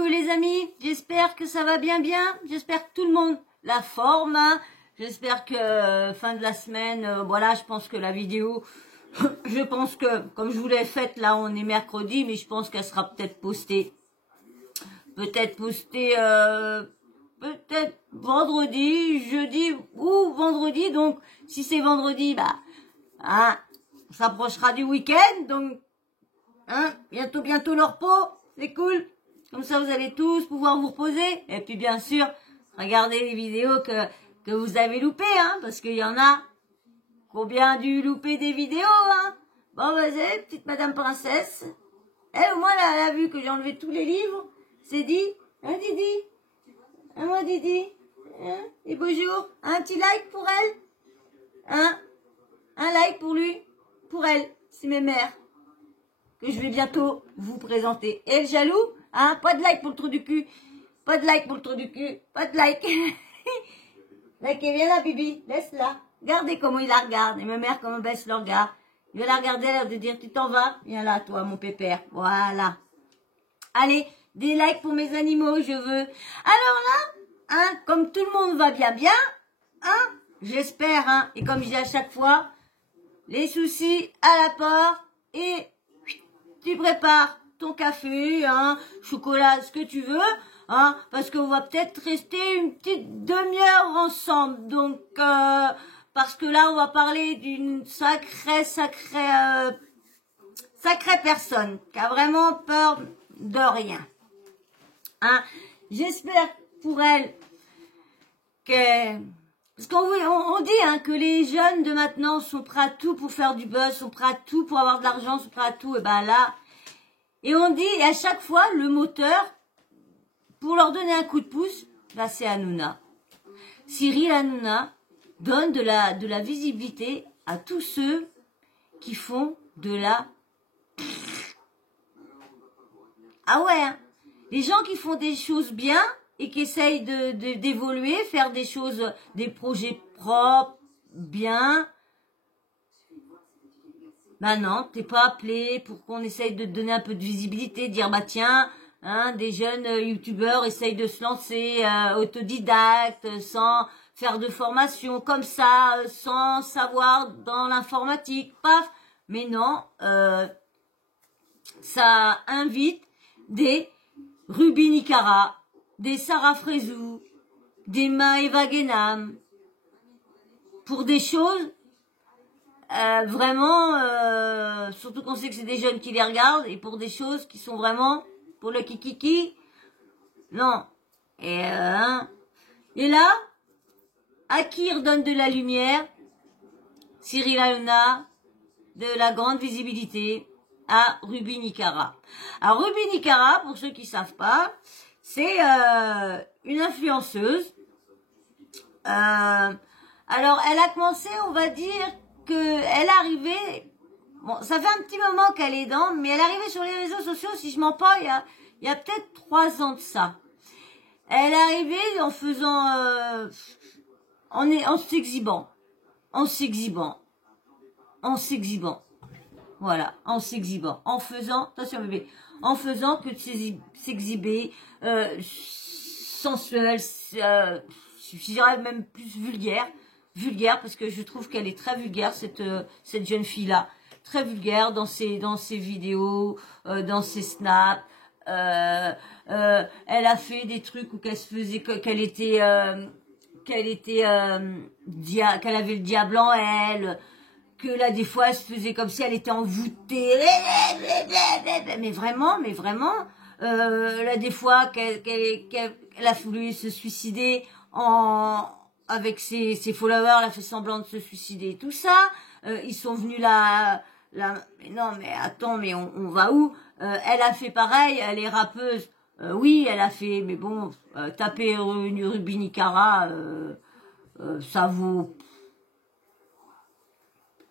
coucou les amis, j'espère que ça va bien, j'espère que tout le monde la forme, hein. J'espère que fin de la semaine, voilà, je pense que la vidéo, je pense que, comme je vous l'ai faite, là on est mercredi, mais je pense qu'elle sera peut-être postée, peut-être vendredi, jeudi ou vendredi, donc si c'est vendredi, bah, hein, on s'approchera du week-end, donc, hein, bientôt le repos, c'est cool. Comme ça, vous allez tous pouvoir vous reposer. Et puis, bien sûr, regardez les vidéos que vous avez loupées, hein, parce qu'il y en a combien dû louper des vidéos, hein. Bon, vas-y, petite madame princesse. Eh, au moins, elle a vu que j'ai enlevé tous les livres. C'est dit, hein, Didi? Hein, moi, Didi? Hein, et bonjour. Un petit like pour elle? Hein? Un like pour lui? Pour elle. C'est mes mères. Que je vais bientôt vous présenter. Et le jaloux? Hein, pas de like pour le trou du cul. Pas de like pour le trou du cul. Pas de like. Like, viens là, Bibi. Laisse-la. Regardez comment il la regarde. Et ma mère, comment baisse le regard. Il va la regarder, elle va te dire, tu t'en vas? Viens là, toi, mon pépère. Voilà. Allez, des likes pour mes animaux, je veux. Alors là, hein, comme tout le monde va bien, hein, j'espère, hein, et comme je dis à chaque fois, les soucis à la porte, et tu prépares ton café, hein, chocolat, ce que tu veux, hein, parce qu'on va peut-être rester une petite demi-heure ensemble. Donc, parce que là, on va parler d'une sacrée personne qui a vraiment peur de rien. Hein, j'espère pour elle que... Parce qu'on dit hein, que les jeunes de maintenant sont prêts à tout pour faire du buzz, sont prêts à tout pour avoir de l'argent, sont prêts à tout, et ben là... Et on dit, et à chaque fois, le moteur, pour leur donner un coup de pouce, là c'est Hanouna. Cyril Hanouna donne de la visibilité à tous ceux qui font de la... Ah ouais, hein. Les gens qui font des choses bien et qui essayent d'évoluer, faire des choses, des projets propres, bien... Ben non, t'es pas appelé pour qu'on essaye de te donner un peu de visibilité, dire bah tiens, hein, des jeunes youtubeurs essayent de se lancer autodidacte, sans faire de formation, comme ça, sans savoir dans l'informatique, paf. Mais non, ça invite des Ruby Nicara, des Sarah Frézou, des Maëva Guénam, pour des choses... vraiment, surtout qu'on sait que c'est des jeunes qui les regardent, et pour des choses qui sont vraiment pour le kikiki, non. Et là, à qui redonne de la lumière? Cyril Hanouna, de la grande visibilité, à Ruby Nicara. Alors Ruby Nicara, pour ceux qui savent pas, c'est une influenceuse. Alors elle a commencé, on va dire, elle est arrivée, bon, ça fait un petit moment qu'elle est dedans, mais elle est arrivée sur les réseaux sociaux, si je mens pas, il y a peut-être 3 ans de ça. Elle est arrivée en faisant, en s'exhibant, voilà, en s'exhibant, en faisant, attention bébé, en faisant que de s'exhiber, sensuel, je dirais même plus vulgaire, parce que je trouve qu'elle est très vulgaire, cette jeune fille-là, très vulgaire dans ses vidéos, dans ses snaps. Elle a fait des trucs où qu'elle se faisait, qu'elle avait le diable en elle, que là des fois elle se faisait comme si elle était envoûtée, mais vraiment, là des fois qu'elle a voulu se suicider avec ses followers, elle a fait semblant de se suicider, tout ça. Ils sont venus là, mais non, mais attends, mais on va où? Elle a fait pareil, elle est rappeuse. Oui, elle a fait, mais bon, taper une Ruby Nicara, ça vaut...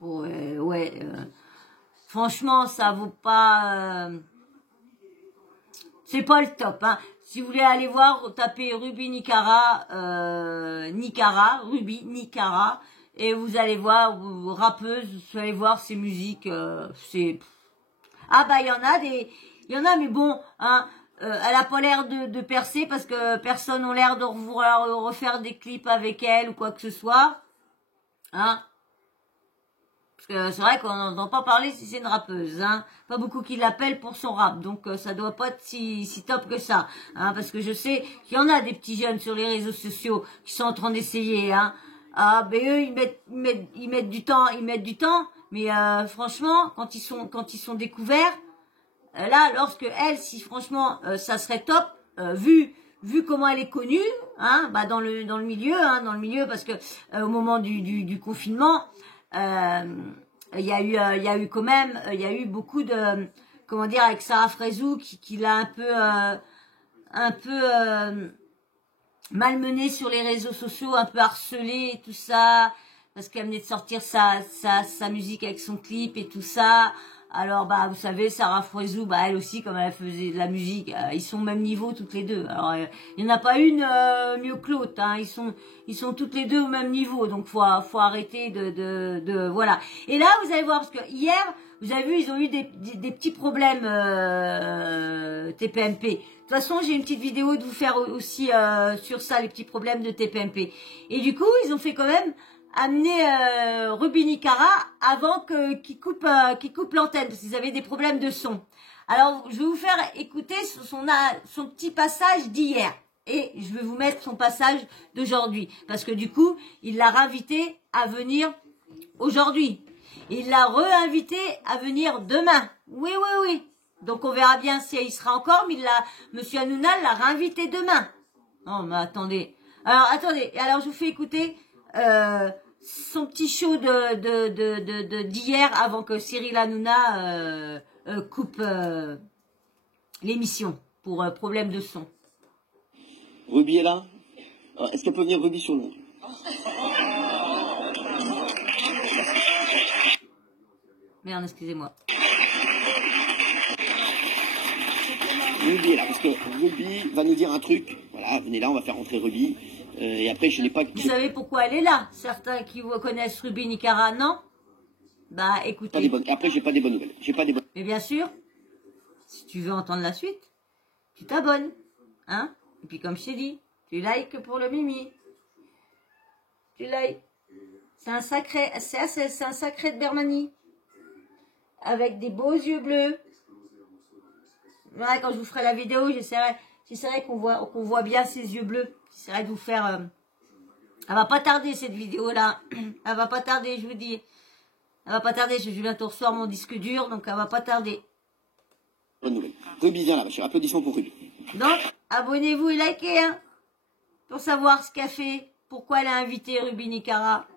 Ouais, franchement, ça vaut pas... c'est pas le top, hein. Si vous voulez aller voir, tapez Ruby Nicara, Ruby Nicara, et vous allez voir, rappeuse, vous allez voir ses musiques, c'est... Ah bah il y en a, mais bon, hein, elle a pas l'air de percer parce que personne n'a l'air de vouloir refaire des clips avec elle ou quoi que ce soit. Hein? Parce que c'est vrai qu'on n'entend pas parler si c'est une rappeuse. Hein? Pas beaucoup qui l'appellent pour son rap. Donc ça doit pas être si top que ça. Hein? Parce que je sais qu'il y en a des petits jeunes sur les réseaux sociaux qui sont en train d'essayer. Hein? Ah, ben eux, ils mettent du temps. Mais franchement, quand ils sont découverts, là, lorsque elle, si franchement, ça serait top, vu comment elle est connue, hein, bah dans le milieu, parce que au moment du confinement, il y a eu quand même, il y a eu beaucoup de, comment dire, avec Sarah Frézou qui l'a un peu malmenée sur les réseaux sociaux, un peu harcelée et tout ça, parce qu'elle venait de sortir sa musique avec son clip et tout ça. Alors bah vous savez, Sarah Frézou, bah elle aussi, comme elle faisait de la musique, ils sont au même niveau toutes les deux. Alors il n'y en a pas une mieux que l'autre, hein. Ils sont toutes les deux au même niveau, donc faut arrêter de voilà. Et là vous allez voir, parce que hier vous avez vu, ils ont eu des petits problèmes TPMP. De toute façon, j'ai une petite vidéo de vous faire aussi sur ça, les petits problèmes de TPMP. Et du coup, ils ont fait quand même amener Ruby Nicara avant qu'il coupe l'antenne, parce qu'ils avaient des problèmes de son. Alors, je vais vous faire écouter son petit passage d'hier. Et je vais vous mettre son passage d'aujourd'hui. Parce que du coup, il l'a réinvité à venir aujourd'hui. Il l'a réinvité à venir demain. Oui, oui, oui. Donc on verra bien si il sera encore, mais Monsieur Hanouna l'a réinvité demain. Non, mais attendez. Alors, attendez. Alors, je vous fais écouter son petit show d'hier avant que Cyril Hanouna coupe l'émission pour problème de son. Ruby est là. Est-ce qu'elle peut venir Ruby sur le... Merde, excusez-moi. Ruby est là, parce que Ruby va nous dire un truc. Voilà, venez là, on va faire rentrer Ruby. Et après, je n'ai pas... Vous savez pourquoi elle est là? Certains qui vous connaissent Ruby Nicara, non? Bah, écoutez. Après, j'ai pas des bonnes nouvelles. Mais bien sûr, si tu veux entendre la suite, tu t'abonnes. Hein? Et puis, comme je t'ai dit, tu likes pour le mimi. Tu likes. C'est un sacré de Bermani. Avec des beaux yeux bleus. Ouais, quand je vous ferai la vidéo, j'essaierai qu'on voit bien ses yeux bleus. J'essaierai de vous faire... Elle va pas tarder, cette vidéo-là. Elle va pas tarder, je vous dis. Elle va pas tarder, je viens bientôt recevoir mon disque dur, donc elle va pas tarder. Bonne nouvelle. Ruby, viens là, ma chérie. Applaudissements pour Ruby. Donc, abonnez-vous et likez, hein, pour savoir ce qu'elle fait, pourquoi elle a invité Ruby Nicara.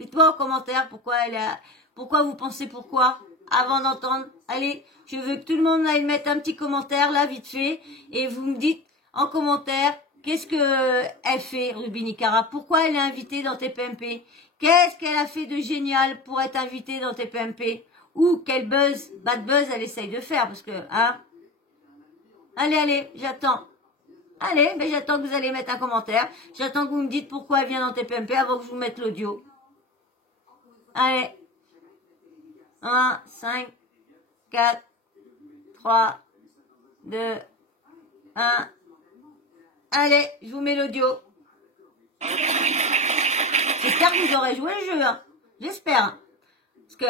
Dites-moi en commentaire pourquoi vous pensez pourquoi, avant d'entendre. Allez, je veux que tout le monde aille mettre un petit commentaire, là, vite fait, et vous me dites en commentaire, qu'est-ce que elle fait, Ruby Nicara? Pourquoi elle est invitée dans TPMP? Qu'est-ce qu'elle a fait de génial pour être invitée dans TPMP? Ou quel bad buzz elle essaye de faire, parce que, hein? Allez, j'attends. Allez, mais j'attends que vous allez mettre un commentaire. J'attends que vous me dites pourquoi elle vient dans TPMP avant que je vous mette l'audio. Allez. 1, 5, 4, 3, 2, 1. Allez, je vous mets l'audio. J'espère que vous aurez joué le jeu. Hein. J'espère. Parce que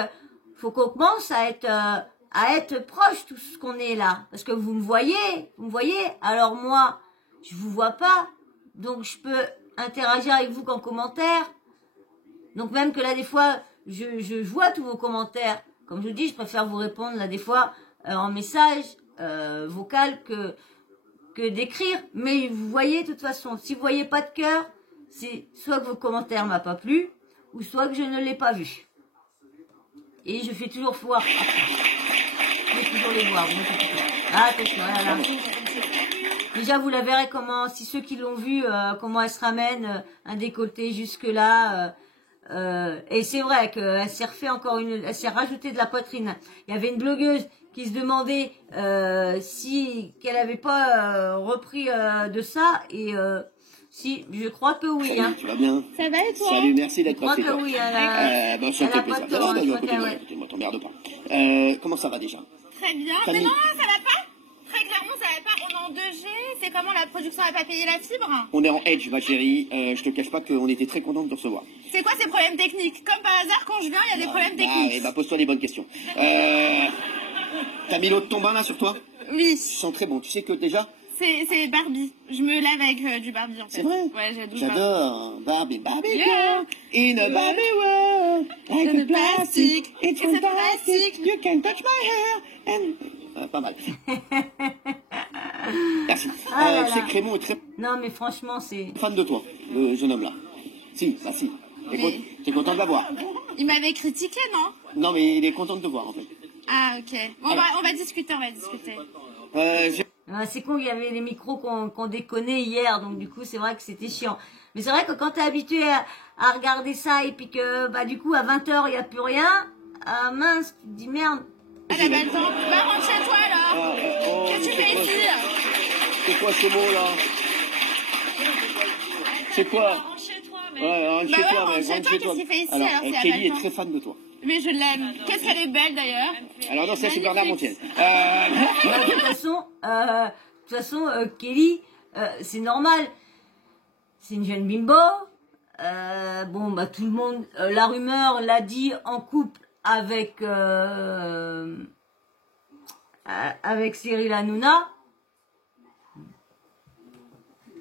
faut qu'on commence à être proche tout ce qu'on est là. Parce que vous me voyez. Alors moi, je vous vois pas. Donc je peux interagir avec vous qu'en commentaire. Donc même que là, des fois, je vois tous vos commentaires. Comme je vous dis, je préfère vous répondre là des fois en message vocal que d'écrire. Mais vous voyez, de toute façon, si vous voyez pas de cœur, c'est soit que vos commentaires m'ont pas plu, ou soit que je ne l'ai pas vu. Et je fais toujours voir. Je vais toujours les voir. Attention, là. Déjà, vous la verrez comment, si ceux qui l'ont vu, comment elle se ramène un décolleté jusque là. Et c'est vrai qu'elle s'est refait elle s'est rajoutée de la poitrine. Il y avait une blogueuse qui se demandait qu'elle avait pas repris de ça, et si, je crois que oui. Salut, hein. Tu vas bien? Ça va et toi? Salut, merci d'être passé. Je crois que oui, elle a pas de tort. Moi, t'emmerde pas. Comment ça va déjà? Très bien. Famille. Mais non, ça va pas? Très clairement, ça va pas. On est en 2G. C'est comment la production n'a pas payé la fibre? On est en Edge, ma chérie. Je te cache pas qu'on était très contents de te recevoir. C'est quoi ces problèmes techniques? Comme par hasard, quand je viens, il y a des problèmes techniques. Pose-toi des bonnes questions. T'as mis l'eau de ton bain là sur toi? Oui. Tu sens très bon. Tu sais que déjà... C'est Barbie. Je me lave avec du Barbie en fait. C'est vrai? Ouais, j'adore. Barbie girl. In a Barbie world. Like a plastic. It's fantastic. You can touch my hair. And... pas mal. Merci. Tu sais que Raymond est très... Non, mais franchement, c'est... fan de toi, le jeune homme là. Si. T'es content de l'avoir. Il m'avait critiqué, non? Non, mais il est content de te voir en fait. Ah, ok. Bon, on va discuter. C'est con, il y avait les micros qu'on déconnait hier, donc du coup, c'est vrai que c'était chiant. Mais c'est vrai que quand t'es habitué à regarder ça, et puis que, bah, du coup, à 20h, il n'y a plus rien, mince, tu te dis merde. Ah, t'as pas le temps. Va, rentre chez toi, alors. Qu'est-ce que tu fais ici? C'est quoi ces mots, là? C'est quoi? Rentre chez toi, mais... rentre chez toi, rentre chez toi, qu'est-ce qu'il fait ici, alors s'il y a Kelly pas est le temps? très fan de toi. Mais je l'aime. Qu'est-ce qu'elle est belle, d'ailleurs. Alors non, ça c'est Bernard Montiel. De toute façon, Kelly, c'est normal. C'est une jeune bimbo. Bon, bah tout le monde, la rumeur l'a dit en couple avec Cyril Hanouna.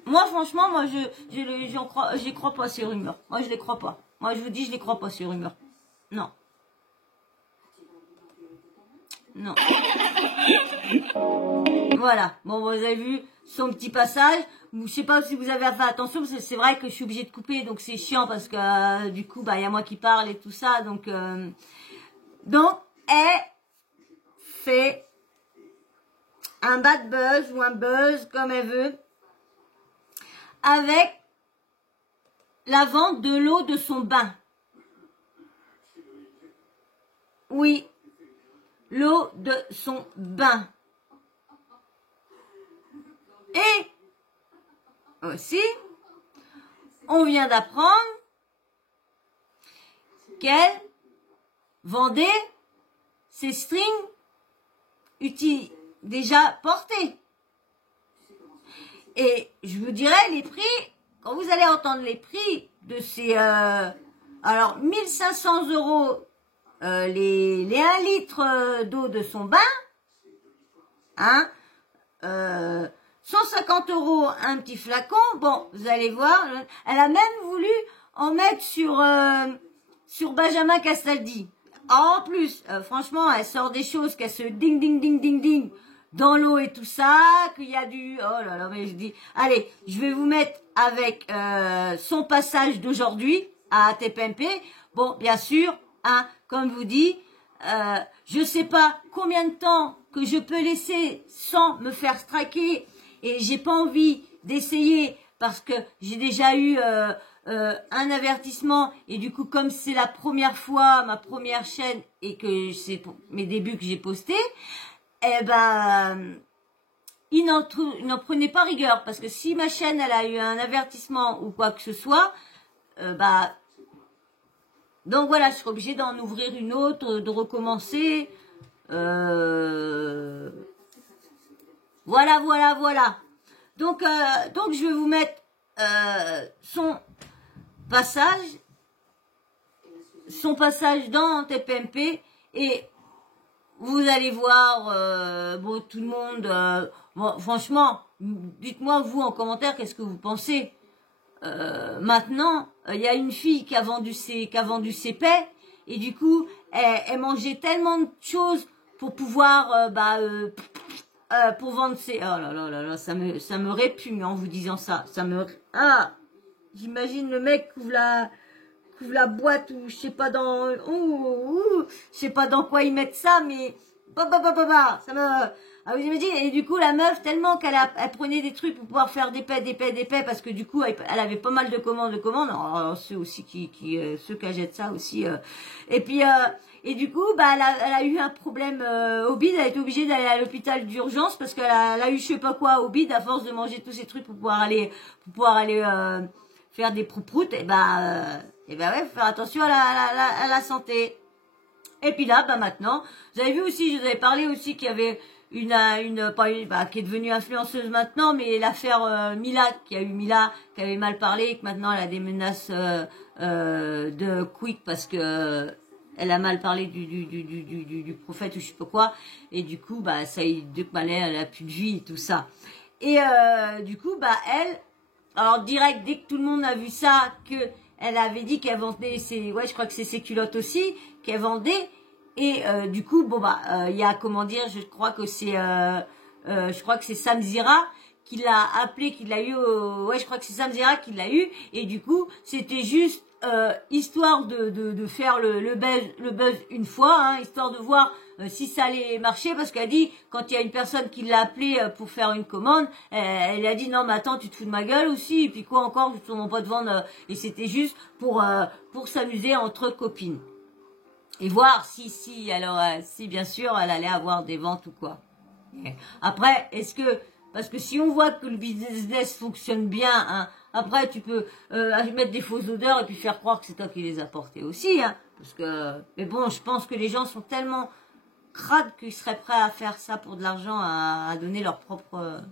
Moi, franchement, j'y crois pas ces rumeurs. Moi, je les crois pas. Moi, je vous dis, je les crois pas ces rumeurs. Non. Voilà. Bon, vous avez vu son petit passage. Je sais pas si vous avez fait attention, parce que c'est vrai que je suis obligée de couper, donc c'est chiant parce que du coup, bah, il y a moi qui parle et tout ça, donc elle fait un bad buzz ou un buzz comme elle veut avec la vente de l'eau de son bain. Oui, l'eau de son bain. Et aussi, on vient d'apprendre qu'elle vendait ses strings déjà portés. Et je vous dirais les prix, quand vous allez entendre les prix de ces... alors, 1500 € les 1 litre d'eau de son bain, hein, 150 € un petit flacon. Bon, vous allez voir, elle a même voulu en mettre sur Benjamin Castaldi. En plus, franchement, elle sort des choses qu'elle se ding ding ding ding ding dans l'eau et tout ça, qu'il y a du... Oh là là, mais je dis... Allez, je vais vous mettre avec son passage d'aujourd'hui à TPMP. Bon, bien sûr, hein, comme vous dit, je sais pas combien de temps que je peux laisser sans me faire striker, et j'ai pas envie d'essayer parce que j'ai déjà eu un avertissement, et du coup, comme c'est la première fois, ma première chaîne, et que c'est pour mes débuts que j'ai posté, eh ben, il n'en prenait pas rigueur, parce que si ma chaîne, elle a eu un avertissement ou quoi que ce soit, bah, donc voilà, je serai obligée d'en ouvrir une autre, de recommencer. Voilà. Donc je vais vous mettre son passage dans TPMP, et vous allez voir, bon, tout le monde, bon, franchement, dites-moi vous en commentaire qu'est-ce que vous pensez. Maintenant, il y a une fille qui a vendu ses paix, et du coup, elle mangeait tellement de choses pour pouvoir, pour vendre ses... Oh là là là là, ça me répugne en vous disant ça. J'imagine le mec qui ouvre la boîte, ou je sais pas dans... je sais pas dans quoi ils mettent ça, mais... ça me... Ah, vous imaginez, et du coup, la meuf, tellement qu'elle prenait des trucs pour pouvoir faire des paix, parce que du coup, elle avait pas mal de commandes. Alors, ceux aussi ceux qui achètent ça aussi. Et puis, et du coup, bah, elle a eu un problème au bide, elle a été obligée d'aller à l'hôpital d'urgence, parce qu'elle a eu je sais pas quoi au bide, à force de manger tous ces trucs pour pouvoir aller faire des proutes, et ouais, faut faire attention à la santé. Et puis là, bah maintenant, vous avez vu aussi, je vous avais parlé aussi qu'il y avait qui est devenue influenceuse maintenant, mais l'affaire Mila, qui avait mal parlé, et que maintenant elle a des menaces de quick parce que elle a mal parlé du prophète ou je sais pas quoi, et du coup ça elle a plus de vie et tout ça. Et du coup alors direct, dès que tout le monde a vu ça, que elle avait dit qu'elle vendait je crois que c'est ses culottes aussi qu'elle vendait. Et du coup, il y a je crois que c'est Samzira qui l'a appelé, qui l'a eu. Je crois que c'est Samzira qui l'a eu. Et du coup, c'était juste histoire de faire le buzz une fois, hein, histoire de voir si ça allait marcher, parce qu'elle dit quand il y a une personne qui l'a appelé pour faire une commande, elle a dit non mais attends, tu te fous de ma gueule aussi, et puis quoi encore, je ne pas de vendre, et c'était juste pour s'amuser entre copines. Et voir si bien sûr elle allait avoir des ventes ou quoi. Après, parce que si on voit que le business fonctionne bien, hein, après tu peux mettre des fausses odeurs et puis faire croire que c'est toi qui les as portées aussi, hein, mais bon, je pense que les gens sont tellement crades qu'ils seraient prêts à faire ça pour de l'argent, à donner leur propre.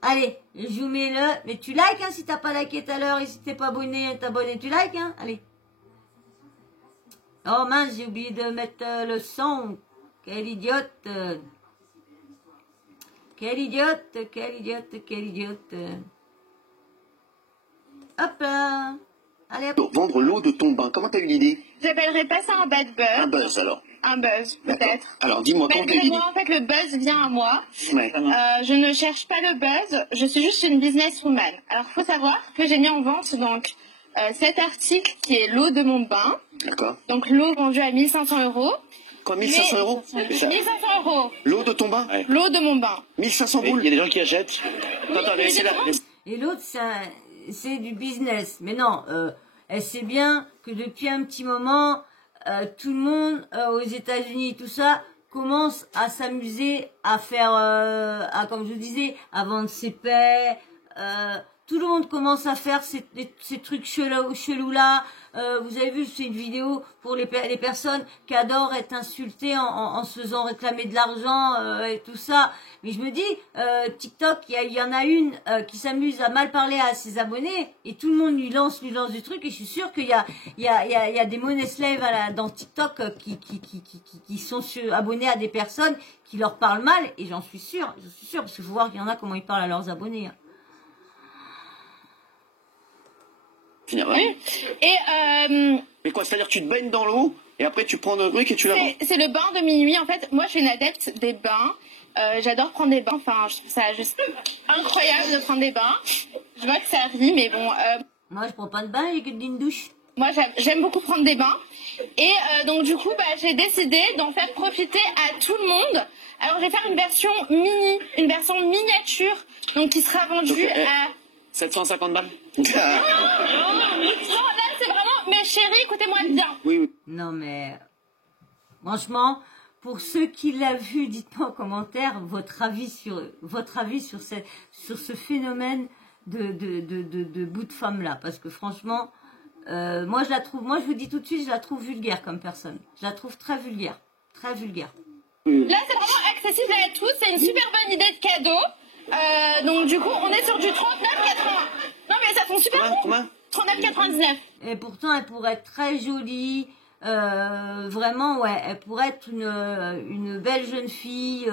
Allez, je vous mets mais tu likes, hein, si t'as pas liké tout à l'heure, et si t'es pas abonné, t'abonnes, tu likes, hein, allez. Oh mince, j'ai oublié de mettre le son. Quelle idiote. Quelle idiote. Hop là. Allez hop. Vendre l'eau de ton bain, comment t'as eu l'idée? J'appellerais pas ça un bad buzz. Un buzz alors. Un buzz, peut-être. Alors dis-moi, comment t'as eu l'idée? Moi, en fait, le buzz vient à moi. Ouais. Je ne cherche pas le buzz, je suis juste une businesswoman. Alors, faut savoir que j'ai mis en vente, donc, cet article qui est l'eau de mon bain. D'accord. Donc, l'eau vendue à 1500 euros. Quoi, 1500 euros? 1500 euros. L'eau de ton bain? Ouais. L'eau de mon bain. 1500 boules. Il y a des gens qui achètent. Attends, laissez la... Et l'autre, c'est du business. Mais non, elle sait bien que depuis un petit moment, tout le monde aux États-Unis, tout ça, commence à s'amuser à faire, comme je vous disais, à vendre ses paix. Tout le monde commence à faire ces trucs chelous là. Vous avez vu, c'est une vidéo pour les personnes qui adorent être insultées en se faisant réclamer de l'argent et tout ça. Mais je me dis, TikTok, il y en a une qui s'amuse à mal parler à ses abonnés et tout le monde lui lance du truc. Et je suis sûre qu'il y a des money slaves dans TikTok qui sont abonnés à des personnes qui leur parlent mal. Et j'en suis sûre, parce qu'il faut voir qu'il y en a comment ils parlent à leurs abonnés. Hein. Oui. Et Mais quoi, c'est-à-dire que tu te baignes dans l'eau et après tu prends le truc et tu la vends? c'est le bain de minuit. En fait, moi je suis une adepte des bains. J'adore prendre des bains. Enfin, je trouve ça juste incroyable de prendre des bains. Je vois que ça rit, mais bon. Moi, je prends pas de bain, il y a que d'une douche. Moi, j'aime beaucoup prendre des bains. Et donc, du coup, j'ai décidé d'en faire profiter à tout le monde. Alors, je vais faire une version une version miniature, donc qui sera vendue à 750 balles. non, là, c'est vraiment... Mais chérie, écoutez-moi bien. Oui. Non, mais... Franchement, pour ceux qui l'ont vu, dites-moi en commentaire votre avis sur ce phénomène de bout de femme-là. Parce que franchement, moi, je vous dis tout de suite, je la trouve vulgaire comme personne. Je la trouve très vulgaire. Très vulgaire. Là, c'est vraiment accessible à tous. C'est une super bonne idée de cadeau. Donc du coup, on est sur du 39,80. Non mais ça font super bon. 39,99. Et pourtant, elle pourrait être très jolie. Vraiment, ouais, elle pourrait être une belle jeune fille.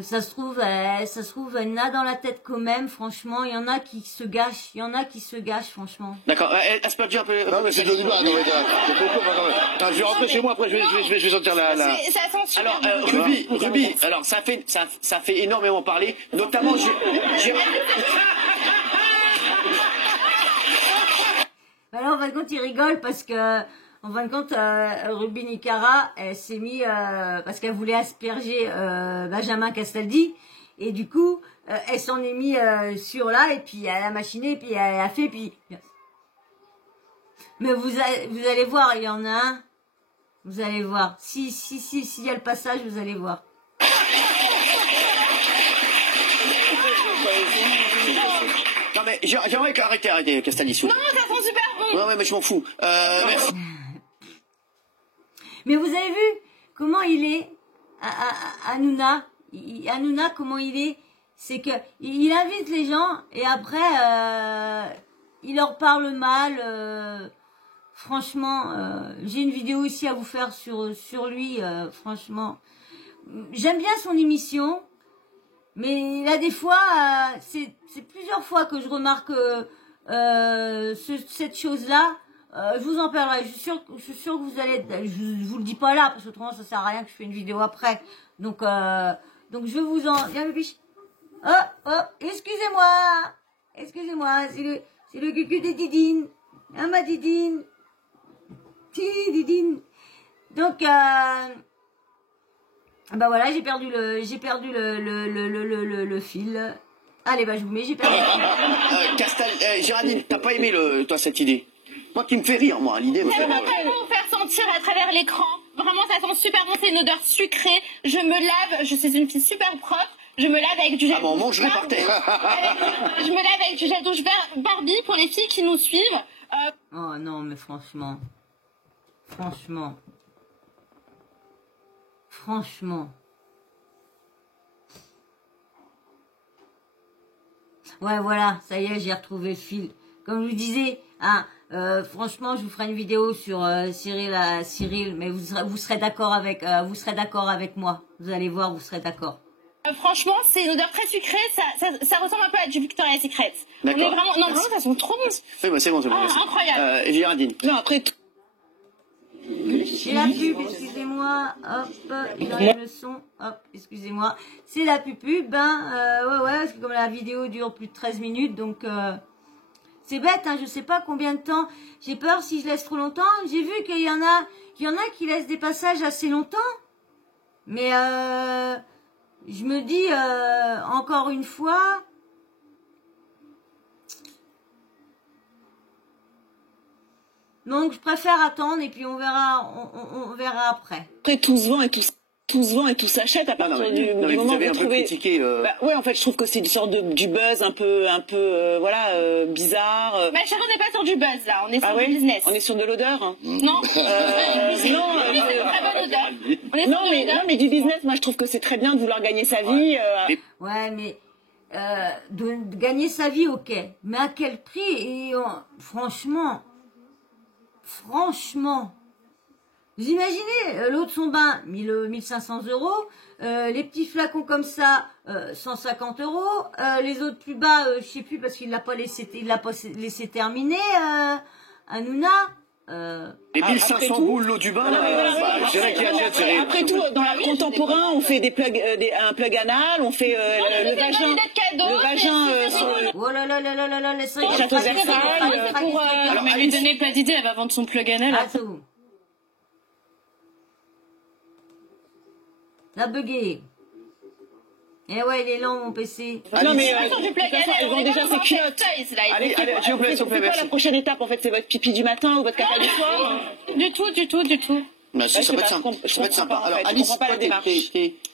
Ça se trouve, elle n'a dans la tête quand même. Franchement, il y en a qui se gâchent. Franchement. D'accord. Elle se perdu un peu. Non, mais c'est joli. Je vais rentrer chez moi après. Je vais sortir la. Ça sent super. Alors, Ruby. Alors, ça fait énormément parler. Notamment, Alors, en fin de compte, il rigole parce que, en fin de compte, Ruby Nicara, elle s'est mis, parce qu'elle voulait asperger Benjamin Castaldi, et du coup, elle s'en est mis sur là, et puis elle a machiné, puis elle a fait, puis... Mais vous allez voir, il y en a un, vous allez voir. S'il y a le passage, vous allez voir. Non mais j'aimerais arrêter Castaldi. Non, ça sent super bon. Ouais, mais je m'en fous. Merci. Mais vous avez vu, comment il est, Hanouna, Hanouna, comment il est, c'est que il invite les gens et après il leur parle mal. Franchement, j'ai une vidéo ici à vous faire sur lui. Franchement, j'aime bien son émission, mais là des fois, c'est plusieurs fois que je remarque cette chose-là. Je vous en parlerai. Je suis sûre que vous allez. Je vous le dis pas là parce que autrement ça sert à rien que je fais une vidéo après. Donc je vais vous en. Viens le biche. Oh, excusez-moi, c'est le cucu de Didine. Hein, ma Didine. Didine. Donc, bah voilà, j'ai perdu le fil. Allez, bah je vous mets, j'ai perdu le fil. Géraldine, t'as pas aimé toi cette idée? Moi qui me fait rire, moi, l'idée me fait rire. Vous faire sentir à travers l'écran. Vraiment, ça sent super bon, c'est une odeur sucrée. Je me lave, je suis une fille super propre. Je me lave avec du gel douche. Ah bon, mangerai par terre. Je me lave avec du gel douche Barbie pour les filles qui nous suivent. Oh non, mais franchement. Ouais, voilà, ça y est, j'ai retrouvé le fil. Comme je vous disais, hein, franchement, je vous ferai une vidéo sur Cyril, mais vous serez d'accord avec moi. Vous allez voir, vous serez d'accord. Franchement, c'est une odeur très sucrée, ça ressemble un peu à du Victoria's Secret. D'accord. On est vraiment, non, vraiment, ça sent trop bon. Oui, bah, c'est bon, merci. Incroyable. Géraldine. Non, après. C'est la pub, excusez-moi, hop, j'enlève le son, hop, excusez-moi. C'est la pub, ouais, parce que comme la vidéo dure plus de 13 minutes, donc c'est bête, hein, je sais pas combien de temps. J'ai peur si je laisse trop longtemps. J'ai vu qu'il y en a qui laissent des passages assez longtemps. Mais je me dis, encore une fois... Donc je préfère attendre et puis on verra après. Après tout se vend et tout s'achète à partir du mais moment vous où avez vous un peu trouvez. critiqué. Bah, ouais, en fait, je trouve que c'est une sorte du buzz un peu voilà, bizarre. Mais chérie, on n'est pas sur du buzz là, on est sur ouais du business. On est sur de l'odeur. Non. Non, c'est une très bonne odeur. On est sur de l'odeur. mais du business, moi je trouve que c'est très bien de vouloir gagner sa vie. Ouais, mais de gagner sa vie, ok. Mais à quel prix? Et franchement, vous imaginez, l'eau de son bain, 1500 €, les petits flacons comme ça, 150 €, les autres plus bas, je sais plus parce qu'il l'a pas laissé terminer, Hanouna. Et 1500 boules l'eau du bain, je dirais qu'il y a déjà tiré. Après tout, dans l'art contemporain, on fait un plug anal, on fait le vagin. Oh là là là là là là, laissez Château de Versailles. Alors, mais lui donner plein d'idées, elle va vendre son plug anal. Ah, c'est où? La bugué. Eh ouais, il est lent, mon PC. Non, mais ils vont déjà ses culottes. Allez, s'il vous plaît, C'est quoi la prochaine étape en fait? C'est votre pipi du matin ou votre caca du soir? Du tout. Bah, ça peut être sympa. Alors, Alice,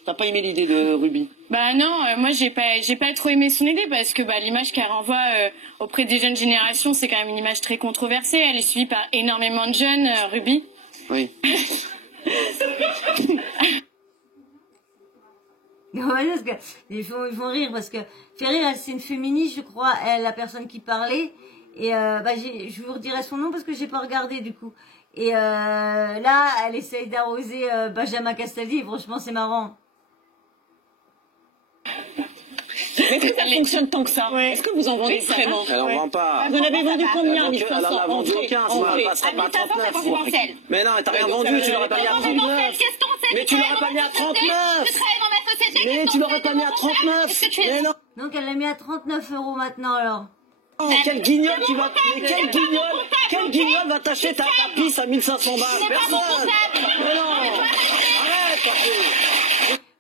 t'as pas aimé l'idée de Ruby? Bah non, moi j'ai pas trop aimé son idée parce que l'image qu'elle renvoie auprès des jeunes générations, c'est quand même une image très controversée. Elle est suivie par énormément de jeunes, Ruby. Oui. Ouais, parce que ils font rire parce que Ferrir, c'est une féministe, je crois, elle, la personne qui parlait. Et je vous redirai son nom parce que j'ai pas regardé du coup. Et là, elle essaye d'arroser Benjamin Castaldi. Et franchement, c'est marrant. Mais est-ce que ça fonctionne tant que ça? Est-ce que vous en vendez vraiment? Elle en vend pas. Vous en avez vendu combien? 1500 Elle en a vendu aucun, elle passera pas à 39. Mais non, t'as rien vendu, tu l'aurais pas mis à 39. Mais tu l'aurais pas mis à 39. Mais tu l'aurais pas mis à 39. Mais non. Donc elle l'a mis à 39 € maintenant alors. Oh, quel guignol va t'acheter ta pisse à 1500 balles? Personne. Mais non. Arrête.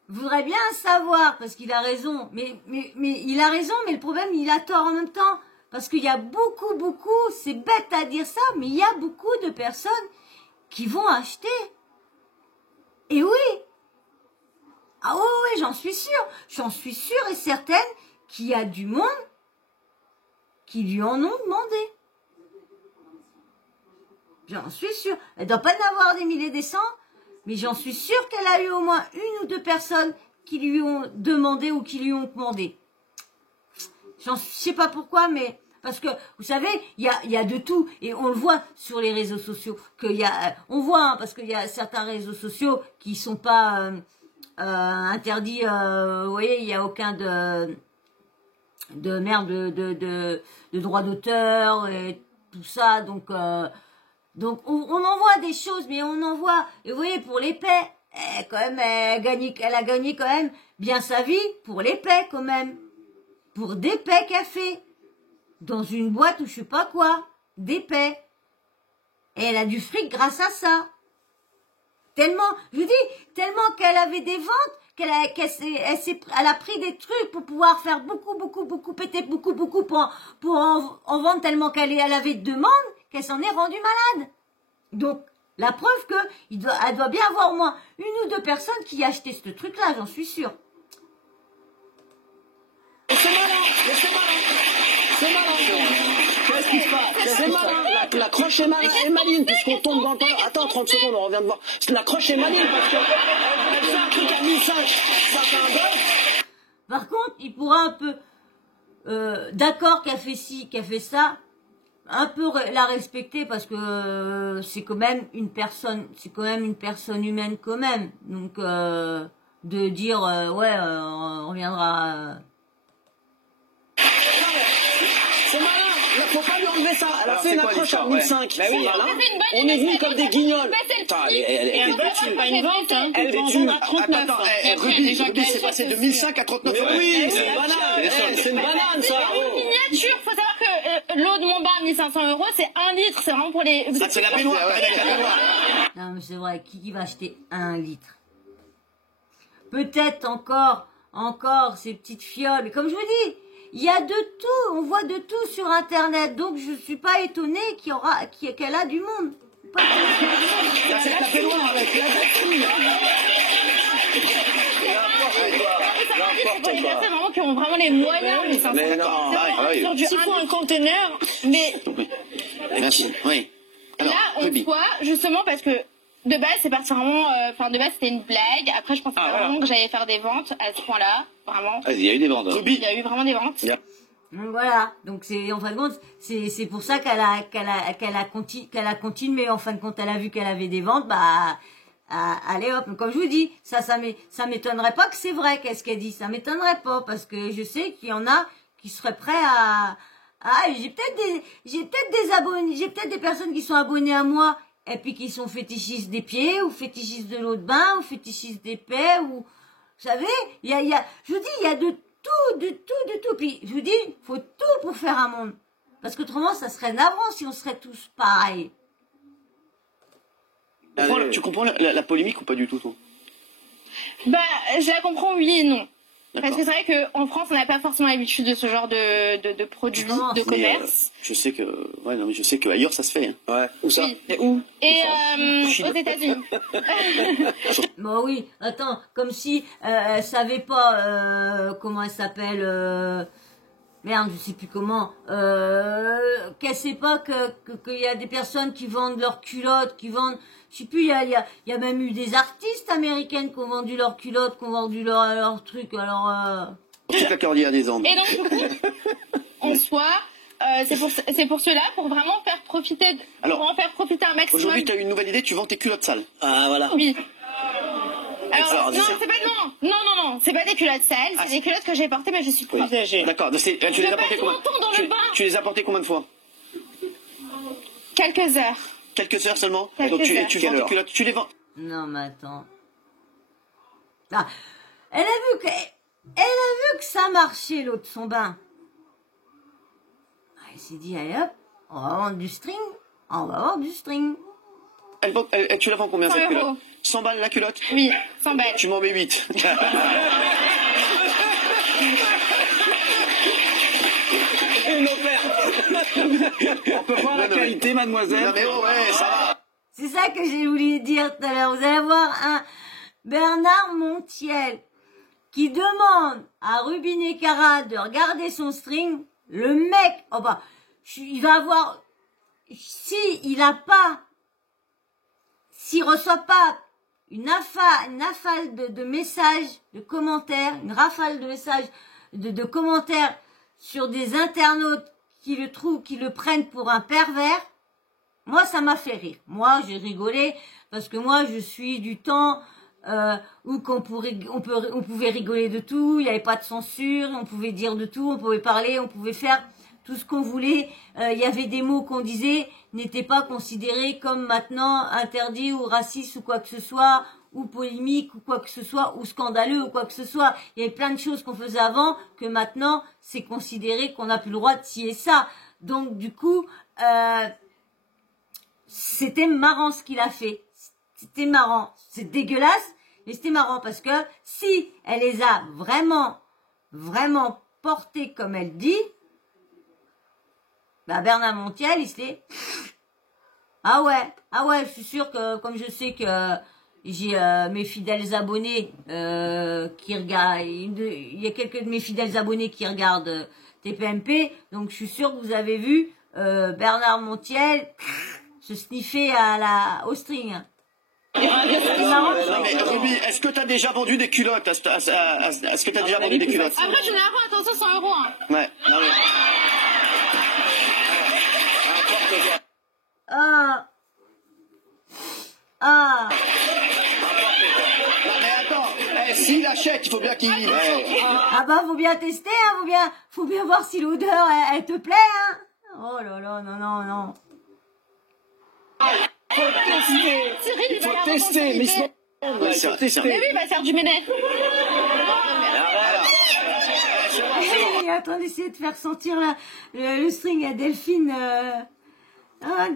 Je voudrais bien savoir parce qu'il a raison, mais il a raison, mais le problème il a tort en même temps parce qu'il y a beaucoup, c'est bête à dire ça, mais il y a beaucoup de personnes qui vont acheter. Et oui. Ah oui, j'en suis sûre et certaine qu'il y a du monde qui lui en ont demandé. J'en suis sûre. Elle doit pas en avoir des milliers, des cents, mais j'en suis sûre qu'elle a eu au moins 1 ou 2 personnes qui lui ont demandé ou qui lui ont commandé. Je sais pas pourquoi, mais parce que vous savez, il y a de tout et on le voit sur les réseaux sociaux. On voit parce qu'il y a certains réseaux sociaux qui sont pas interdits. Vous voyez, il y a aucun de droit d'auteur et tout ça. Donc on en voit des choses, mais on en voit. Et vous voyez, pour l'épée, elle a gagné quand même bien sa vie pour l'épée quand même. Pour des paix qu'elle fait. Dans une boîte ou je sais pas quoi. Des paix. Et elle a du fric grâce à ça. Tellement, je vous dis, tellement qu'elle avait des ventes, elle a pris des trucs pour pouvoir faire beaucoup, péter beaucoup, pour en vendre tellement qu'elle avait de demandes, qu'elle s'en est rendue malade. Donc, la preuve elle doit bien avoir au moins 1 ou 2 personnes qui a acheté ce truc-là, j'en suis sûre. C'est malin. Qu'est-ce qui se passe? C'est malin. La croche est maligne, puisqu'on tombe dans le temps. Attends, 30 secondes, on revient de voir. La croche est maligne, parce qu'elle fait un truc à 1005. Ça fait un bœuf. Par contre, il pourra un peu, d'accord qu'elle fait ci, qu'elle fait ça, un peu la respecter parce que c'est quand même une personne humaine quand même. Donc, de dire, on reviendra... C'est malin, il faut pas lui enlever ça. Elle a fait une accroche à 1005. Bah oui, on est venus comme des guignols. Attends, elle c'est pas une vente, hein. Elle est venue à 39. Attends, Ruby, c'est passé de 1005 à 39 euros. Oui, c'est une banane. C'est une banane, ça. Une miniature, faut savoir que l'eau de mon bar, 1500 €, c'est 1 litre, c'est vraiment pour les... C'est la baignoire. Non, mais c'est vrai, qui va acheter 1 litre? Peut-être encore ces petites fioles. Mais comme je vous dis, il y a de tout, on voit de tout sur Internet, donc je suis pas étonnée qu'elle a du monde. Pas C'est la baignoire avec la C'est vraiment qui ont vraiment les moyens, mais ça Mais non, sur du S'il faut un conteneur, mais Merci, oui. Alors, là, on Ruby. voit, justement, parce que de base, c'est parti vraiment... Enfin, de base, c'était une blague. Après, je pensais pas vraiment que j'allais faire des ventes à ce point-là. Vraiment. Il y a eu des ventes. Il y a eu vraiment des ventes. Donc voilà, donc c'est en fin de compte, c'est pour ça qu'elle a continué. En fin de compte, elle a vu qu'elle avait des ventes, allez hop. Comme je vous dis, ça m'étonnerait pas que c'est vrai qu'est-ce qu'elle dit, ça m'étonnerait pas parce que je sais qu'il y en a qui seraient prêts j'ai peut-être des abonnés, j'ai peut-être des personnes qui sont abonnées à moi et puis qui sont fétichistes des pieds ou fétichistes de l'eau de bain ou fétichistes des paix ou, vous savez, je vous dis, il y a de tout. Puis, je vous dis, faut tout pour faire un monde. Parce qu'autrement, ça serait navrant si on serait tous pareils. Tu comprends la polémique ou pas du tout, toi? Je la comprends, oui et non. Parce que c'est vrai qu'en France, on n'a pas forcément l'habitude de ce genre de produits, de commerce. Je sais que, je sais qu'ailleurs ça se fait. Hein. Ouais. Où ça? Oui. Et où? Et aux États-Unis. Bon oui, attends, comme si elle savait pas comment elle s'appelle. Merde, je sais plus comment. Qu'elle sait pas qu'il y a des personnes qui vendent leurs culottes, qui vendent. Je sais plus, il y a même eu des artistes américaines qui ont vendu leurs culottes, qui ont vendu leurs trucs, alors... Toute la cordillère des Andes. Et donc, du coup, en soi, c'est pour cela, pour vraiment faire profiter un maximum. Aujourd'hui, tu as une nouvelle idée, tu vends tes culottes sales. Ah, voilà. Oui. Alors, non, c'est pas, non, c'est pas des culottes sales, c'est des culottes que j'ai portées, mais je suis plus âgée. D'accord, tu les as portées combien? Tu les as portées combien de fois? Quelques heures. Quelques heures seulement? Donc tu vends tes culottes, tu les vends. Non, mais attends. Ah, elle a vu que ça marchait, l'eau de son bain. Elle s'est dit, allez hop, on va vendre du string. On va vendre du string. Tu la vends combien, 100 cette €. culotte? 100 balles la culotte? Oui, 100 balles. Tu m'en mets 8. Et nos pères. On peut voir la qualité, mademoiselle. Non mais ouais, ça va. C'est ça que j'ai voulu dire tout à l'heure. Vous allez voir un Bernard Montiel qui demande à Ruby Nekara de regarder son string. Le mec, il va avoir, s'il reçoit pas une rafale de messages, de commentaires, une rafale de messages, de commentaires sur des internautes qui le prennent pour un pervers. Moi, ça m'a fait rire. Moi, j'ai rigolé parce que moi, je suis du temps où on pouvait rigoler de tout, il n'y avait pas de censure, on pouvait dire de tout, on pouvait parler, on pouvait faire tout ce qu'on voulait. Il y avait des mots qu'on disait n'étaient pas considérés comme maintenant interdits ou racistes ou quoi que ce soit, ou polémiques ou quoi que ce soit, ou scandaleux ou quoi que ce soit. Il y avait plein de choses qu'on faisait avant que maintenant c'est considéré qu'on n'a plus le droit de ci et ça. Donc du coup, c'était marrant ce qu'il a fait. C'était marrant. C'est dégueulasse, mais c'était marrant parce que si elle les a vraiment portés comme elle dit, bah Bernard Montiel, il se l'est... Ah ouais, je suis sûre que, comme je sais que j'ai mes fidèles abonnés qui regardent, il y a quelques de mes fidèles abonnés qui regardent TPMP, donc je suis sûre que vous avez vu Bernard Montiel se sniffer au string. Ruby, est-ce que t'as déjà vendu des culottes est-ce que t'as déjà vendu des culottes? Après, tu n'as pas, attention, 100 €. Hein. Ouais, non mais... Non mais attends, s'il achète, il faut bien qu'il... Ah bah faut bien tester, hein, faut bien voir si l'odeur elle te plaît, hein. Oh là là, non. Faut tester, mais faut tester. Mais oui, il va faire du ménage. Il est en train d'essayer de faire sentir le string à Delphine.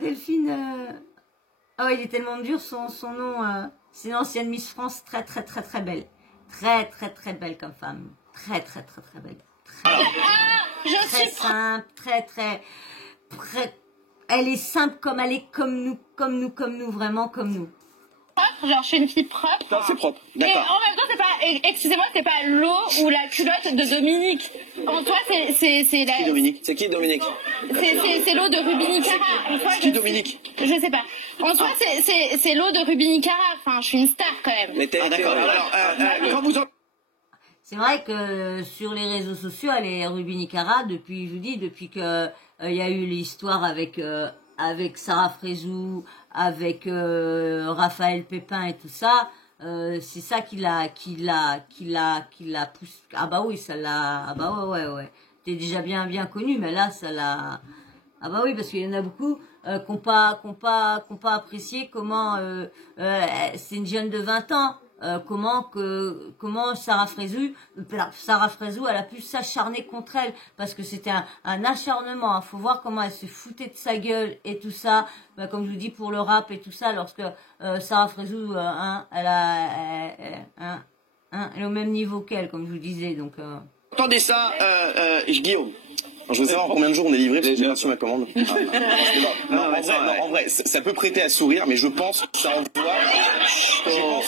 Delphine. Oh, il est tellement dur, son nom. C'est une ancienne Miss France, très belle. Très belle comme femme. Très belle. Très simple, très. Elle est simple comme elle est comme nous, vraiment comme nous. Genre, je suis une fille propre. Non, c'est propre, Et en d'accord. même temps, c'est pas, excusez-moi, c'est pas l'eau ou la culotte de Dominique. En toi, c'est la... Qui Dominique? C'est qui Dominique? C'est l'eau de Rubini-Cara. En soi, Qui Dominique? Je sais pas. En soi, c'est l'eau de Rubini-Cara. Enfin, je suis une star quand même. Mais Ah d'accord, alors, quand vous en... C'est vrai que sur les réseaux sociaux, elle est Rubini-Cara depuis que il y a eu l'histoire avec Sarah Frézou, avec Raphaël Pépin et tout ça. C'est ça qui l'a poussé. Ah bah oui, ça l'a. Ah bah ouais. T'es déjà bien connu, mais là ça l'a. Ah bah oui, parce qu'il y en a beaucoup qui n'ont pas apprécié comment c'est une jeune de 20 ans. Comment Sarah Frézou, elle a pu s'acharner contre elle parce que c'était un acharnement. Faut voir comment elle se foutait de sa gueule et tout ça. Comme je vous dis pour le rap et tout ça, lorsque Sarah Frézou, elle est au même niveau qu'elle, comme je vous disais. Donc. Entendez ça, Guillaume. Je veux savoir en combien de jours on est livré parce que j'ai reçu ma commande. En vrai, ça peut prêter à sourire, mais je pense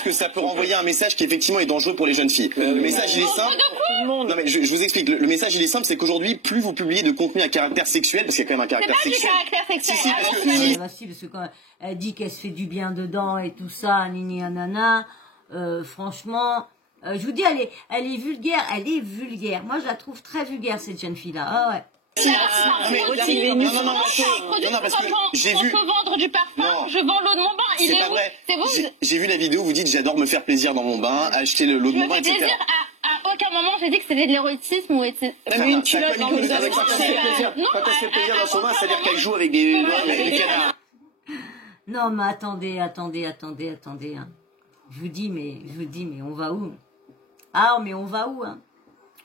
que ça peut renvoyer un message qui effectivement est dangereux pour les jeunes filles. Le message il est simple. Non mais je vous explique. Le message il est simple, c'est qu'aujourd'hui plus vous publiez de contenu à caractère sexuel, parce qu'il y a quand même un caractère sexuel. Parce que quand elle dit qu'elle se fait du bien dedans et tout ça, nini nanana, franchement. Je vous dis, elle est vulgaire. Moi, je la trouve très vulgaire, cette jeune fille-là. Ah ouais. Non, parce que j'ai vu... On peut vendre du parfum, Non. je vends l'eau de mon bain, il C'est est pas où? vrai. C'est vous? J'ai vu la vidéo où vous dites j'adore me faire plaisir dans mon bain, acheter l'eau de Je mon me bain, fais etc. plaisir, à aucun moment j'ai dit que c'était de l'érotisme ou etc. Mais une culotte dans le bain. Quand elle se fait plaisir dans son bain, c'est-à-dire qu'elle joue avec des canards. Non, mais attendez. Hein. Je vous dis, mais on va où? Ah, mais on va où, hein?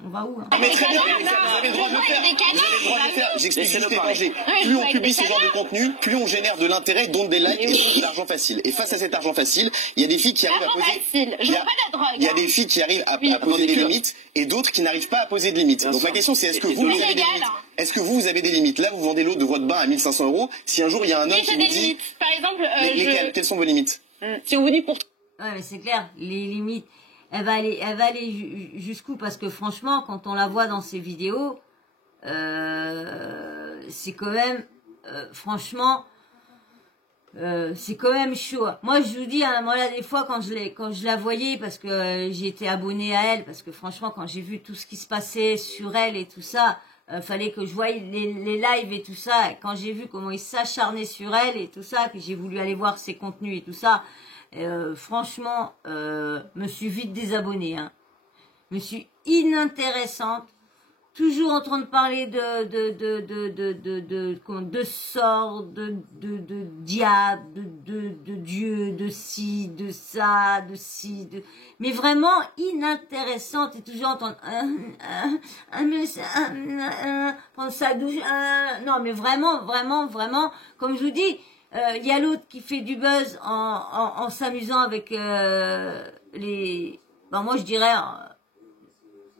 Mais très bien, vous avez le droit de le faire. J'explique juste les dangers. Plus on publie ce genre de contenu, plus on génère de l'intérêt, donc des likes et de l'argent facile. Et face à cet argent facile, il y a des filles qui arrivent à poser... Je veux pas de la drogue. Il y a des filles qui arrivent à poser des limites et d'autres qui n'arrivent pas à poser de limites. Donc la question c'est est-ce que vous avez des limites? Est-ce que vous avez des limites? Là vous vendez l'eau de votre bain à 1500 €. Si un jour il y a un homme qui vous dit... Par exemple, quelles sont vos limites? si on vous dit pour... Ouais, mais c'est clair, les limites, elle va aller jusqu'où? Parce que franchement, quand on la voit dans ses vidéos, c'est quand même, franchement, c'est quand même chaud. Moi, je vous dis, hein, moi là, des fois, quand je la voyais, parce que j'ai été abonnée à elle, parce que franchement, quand j'ai vu tout ce qui se passait sur elle et tout ça, fallait que je voie les lives et tout ça. Et quand j'ai vu comment il s'acharnait sur elle et tout ça, que j'ai voulu aller voir ses contenus et tout ça, franchement, me suis vite désabonnée. Hein. Me suis inintéressante. Toujours en train de parler de sorts, de diable, de Dieu, de ci, de ça, de ci, mais vraiment inintéressante et toujours entendre prendre sa douche, non mais vraiment, comme je vous dis, il y a l'autre qui fait du buzz en s'amusant avec les, moi je dirais,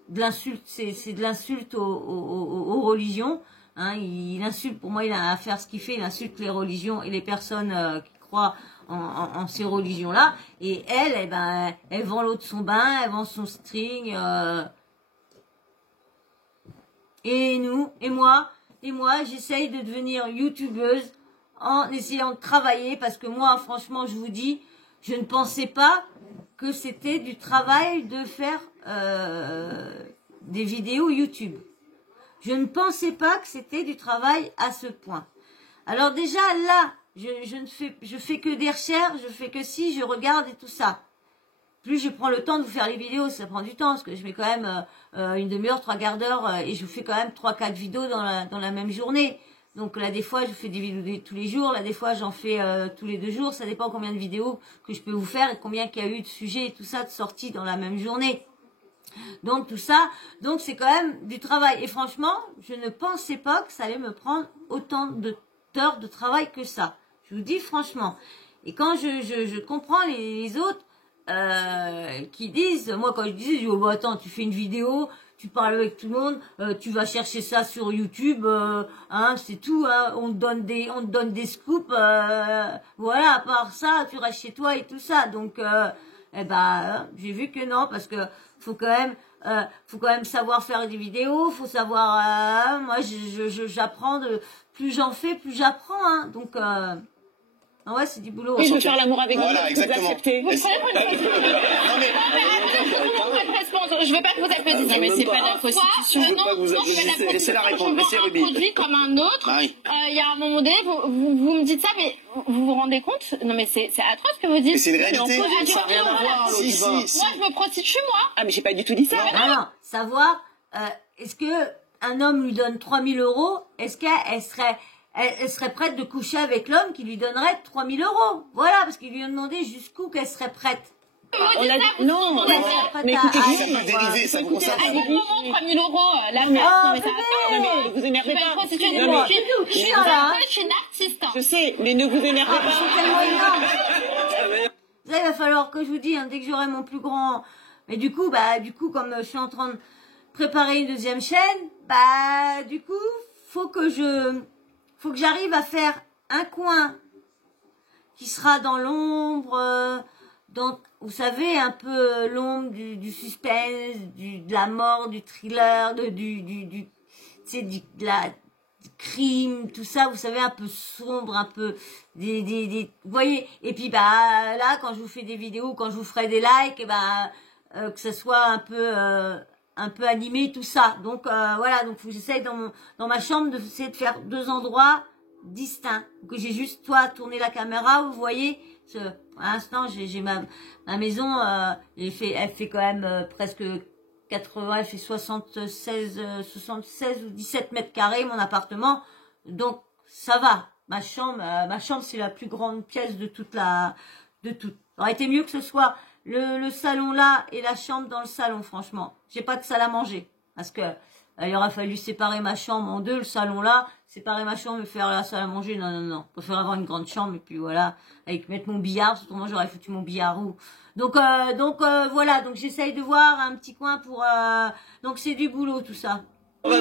de l'insulte, c'est de l'insulte aux religions. Hein, il insulte, pour moi, il a à faire ce qu'il fait, il insulte les religions et les personnes qui croient en ces religions-là. Et elle, eh ben, elle vend l'eau de son bain, elle vend son string. Et moi, j'essaye de devenir youtubeuse en essayant de travailler parce que moi, franchement, je vous dis, je ne pensais pas que c'était du travail de faire des vidéos YouTube. Je ne pensais pas que c'était du travail à ce point. Alors déjà là, je fais que des recherches, je fais que si, je regarde et tout ça. Plus je prends le temps de vous faire les vidéos, ça prend du temps parce que je mets quand même une demi-heure, 3 quarts d'heure et je vous fais quand même 3-4 vidéos dans la même journée. Donc là, des fois, je fais des vidéos tous les jours. Là, des fois, j'en fais tous les 2 jours. Ça dépend combien de vidéos que je peux vous faire et combien qu'il y a eu de sujets et tout ça de sorties dans la même journée. Donc tout ça, donc c'est quand même du travail. Et franchement, je ne pensais pas que ça allait me prendre autant d'heures de travail que ça. Je vous dis franchement. Et quand je comprends les autres qui disent, moi quand je disais, oh bah attends, tu fais une vidéo, tu parles avec tout le monde, tu vas chercher ça sur YouTube, hein, c'est tout, hein, on te donne des scoops, voilà, à part ça, tu restes chez toi et tout ça. Donc j'ai vu que non, parce que faut quand même savoir faire des vidéos, faut savoir, moi j'apprends, plus j'en fais, plus j'apprends, hein, donc ouais, c'est du boulot. Oui, je veux faire l'amour avec vous. Voilà, exactement. Je veux pas que vous applaudissez, mais c'est pas de la prostitution. Je veux pas que vous applaudissez. Laissez-la répondre, laissez Ruby. Un produit comme un autre. Il y a un moment donné, vous me dites ça, mais vous vous rendez compte? Non, mais c'est atroce ce que vous dites. Mais c'est une réalité. Ça n'a rien à voir. Si. Moi, je me prostitue, moi. Ah, mais j'ai pas du tout dit ça. Non, savoir, est-ce que un homme lui donne 3 000 €, est-ce qu'elle serait prête de coucher avec l'homme qui lui donnerait 3 000 €. Voilà, parce qu'il lui a demandé jusqu'où qu'elle serait prête. Non, mais écoutez, ça peut dériver, ça vous concerne. À quel moment 3 000 €, là, mais ça va. Non, mais vous énervez pas. Je suis une artiste. Je sais, mais ne vous énervez C'est pas. tellement énorme. Là, il va falloir que je vous dise, hein, dès que j'aurai mon plus grand... Et du coup, comme je suis en train de préparer une 2e chaîne, du coup, faut que j'arrive à faire un coin qui sera dans l'ombre, vous savez, un peu l'ombre du suspense, de la mort, du thriller, du crime, tout ça, vous savez, un peu sombre, un peu vous voyez. Et puis là, quand je vous fais des vidéos, quand je vous ferai des likes, que ce soit un peu animé, tout ça. Donc voilà, donc j'essaye dans ma chambre d'essayer de faire 2 endroits distincts. Que j'ai juste tourner la caméra, vous voyez. Pour l'instant, j'ai ma maison, elle fait quand même presque 80, elle fait 76 ou 17 mètres carrés, mon appartement. Donc ça va. Ma chambre, c'est la plus grande pièce de toute. Ça aurait été mieux que ce soit le salon là et la chambre dans le salon, franchement. J'ai pas de salle à manger. Parce que il aurait fallu séparer ma chambre en 2, le salon là, séparer ma chambre et faire la salle à manger. Non. Je préfère avoir une grande chambre et puis voilà, mettre mon billard, autrement j'aurais foutu mon billard où. Donc voilà, donc j'essaye de voir un petit coin pour donc c'est du boulot tout ça. Non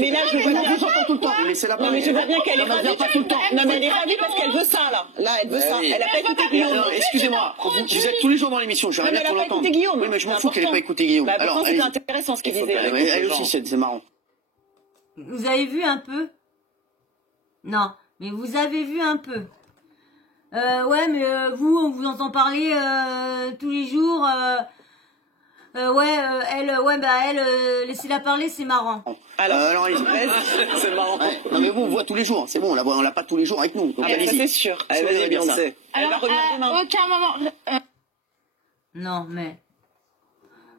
mais là je vois bien, j'entends tout le temps. Non mais je vois bien qu'elle est pas tout le temps. Non mais elle est ravie parce qu'elle veut ça là. Là elle veut ça. Elle a pas écouté Guillaume. Excusez-moi, vous êtes tous les jours dans l'émission, je vais rien pour l'entendre. Guillaume. Oui mais je m'en fous qu'elle ait pas écouté Guillaume. Alors c'était intéressant ce qu'il disait. Elle aussi c'est marrant. Vous avez vu un peu? Non, mais vous avez vu un peu. Ouais, mais vous, on vous entend parler tous les jours. Laissez-la parler, c'est marrant. Alors c'est marrant. Ouais. Non mais vous, on voit tous les jours, c'est bon, on l'a pas tous les jours avec nous. Donc allez-y. C'est sûr. Allez, vas-y, bien ça. Elle va revenir demain. Aucun moment. Non, mais...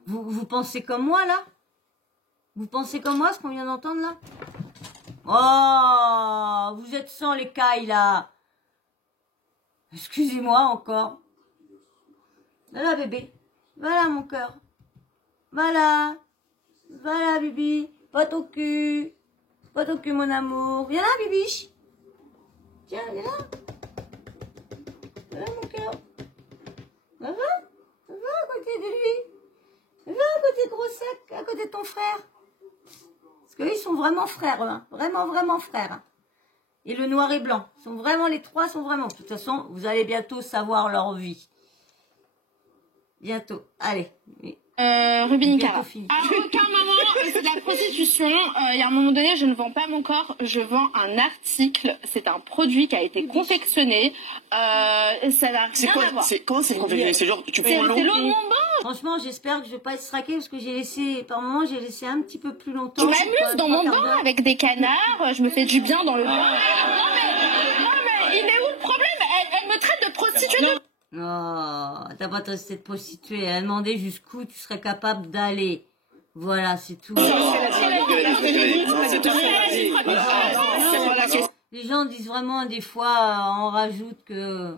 Vous pensez comme moi, là? Vous pensez comme moi, ce qu'on vient d'entendre, là? Oh, vous êtes sans les cailles, là. Excusez-moi, encore. Voilà, bébé. Voilà, mon cœur. Voilà. Voilà, Bibi. Pas ton cul. Pas ton cul, mon amour. Viens là, Bibiche. Tiens, viens là. Voilà, mon cœur. Va à côté de lui. Va à côté de Gros-Sac, à côté de ton frère. Parce qu'eux, ils sont vraiment frères, hein. Vraiment frères. Hein. Et le noir et blanc. Les trois sont vraiment. De toute façon, vous allez bientôt savoir leur vie. Bientôt. Allez. Ruby Nicara. À aucun moment, c'est de la prostitution. Il y a un moment donné, je ne vends pas mon corps, je vends un article. C'est un produit qui a été confectionné. Ça n'a rien à voir. Comment c'est confectionné? C'est genre, tu prends l'eau. C'est l'eau de mon bain. Franchement, j'espère que je vais pas être straquée parce que par moment, j'ai laissé un petit peu plus longtemps. Je m'amuse dans mon bain avec des canards. Je me fais du bien dans le bain. Non, mais il est où le problème? Elle me traite de prostituée. Oh, t'as pas testé de prostituée. Elle a demandé jusqu'où tu serais capable d'aller. Voilà, c'est tout. Les gens disent vraiment, des fois, on rajoute que...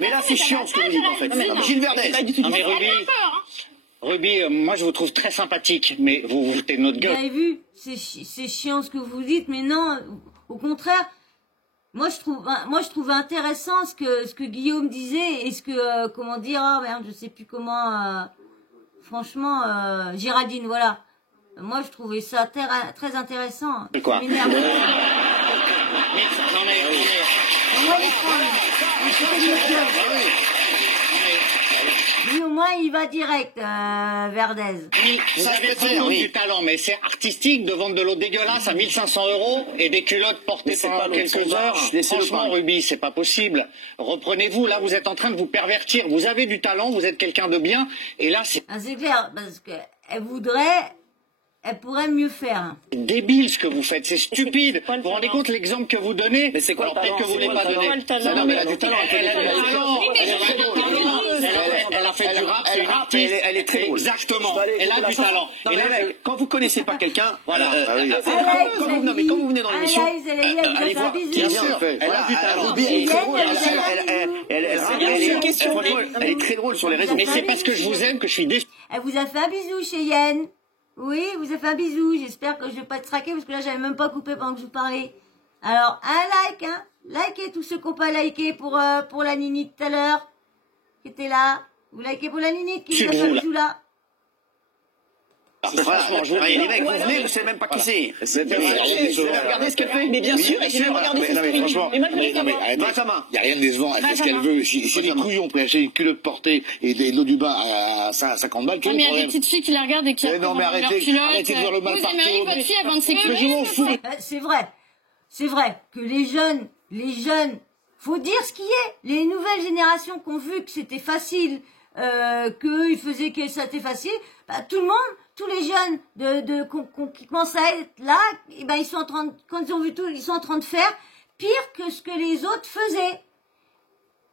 Mais là, c'est chiant ce que vous dites, en fait. Gilles Verdez. Non, mais Ruby, moi, je vous trouve très sympathique, mais vous vous foutez de notre gueule. Vous avez vu, c'est chiant ce que vous dites, mais non, au contraire... Moi je trouve intéressant ce que Guillaume disait et ce que comment dire, oh merde, je sais plus comment franchement Géraldine, voilà. Moi je trouvais ça très intéressant. C'est quoi? Lui au moins il va direct, Verdez. Vous avez vraiment du talent, mais c'est artistique de vendre de l'eau dégueulasse à 1500 € et des culottes portées pendant quelques heures. Franchement, Ruby, c'est pas possible. Reprenez-vous, là vous êtes en train de vous pervertir. Vous avez du talent, vous êtes quelqu'un de bien, et là c'est... Ah, c'est clair, parce que elle pourrait mieux faire. C'est débile ce que vous faites, c'est stupide. Vous vous rendez compte l'exemple que vous donnez? Mais c'est quoi le talent? Peut-être que vous ne l'avez pas donné. Non, mais elle a du talent. Elle a fait du rap, c'est une artiste. Elle est très drôle. Exactement. Elle a du talent. Et là, quand vous connaissez pas quelqu'un, voilà. Quand vous venez dans l'émission, allez voir. Bien sûr, elle a du talent. Elle est très drôle sur les réseaux. Mais c'est parce que je vous aime que je suis déçu. Elle vous a fait un bisou, Cheyenne. Oui, vous a fait un bisou. J'espère que je vais pas être traquée parce que là, j'avais même pas coupé pendant que je vous parlais. Alors, un like, hein. Likez tous ceux qui n'ont pas liké pour la Nini tout à l'heure. Qui était là. Vous likez pour la Nini qui vous a fait un bisou là. Franchement, les mecs, vous venez, je sais même pas qui c'est. Regardez ce qu'elle fait. Mais bien sûr, j'ai même regardé ce qu'elle fait. Franchement, il n'y a rien de décevant. Elle fait ce qu'elle veut. Si les couillons pour acheter une culotte portée et de l'eau du bain à 50 balles, mais il y a des petites filles qui la regardent et qui non, mais arrêtez de voir le mal partout. Vous aimeriez votre fille avant de s'écouler? C'est vrai que les jeunes, faut dire ce qui est. Les nouvelles générations qui ont vu que c'était facile, qu'ils faisaient que ça était facile, bah, tout le monde, tous les jeunes qui commencent à être là, et ben ils sont en train de, quand ils ont vu tout, ils sont en train de faire pire que ce que les autres faisaient.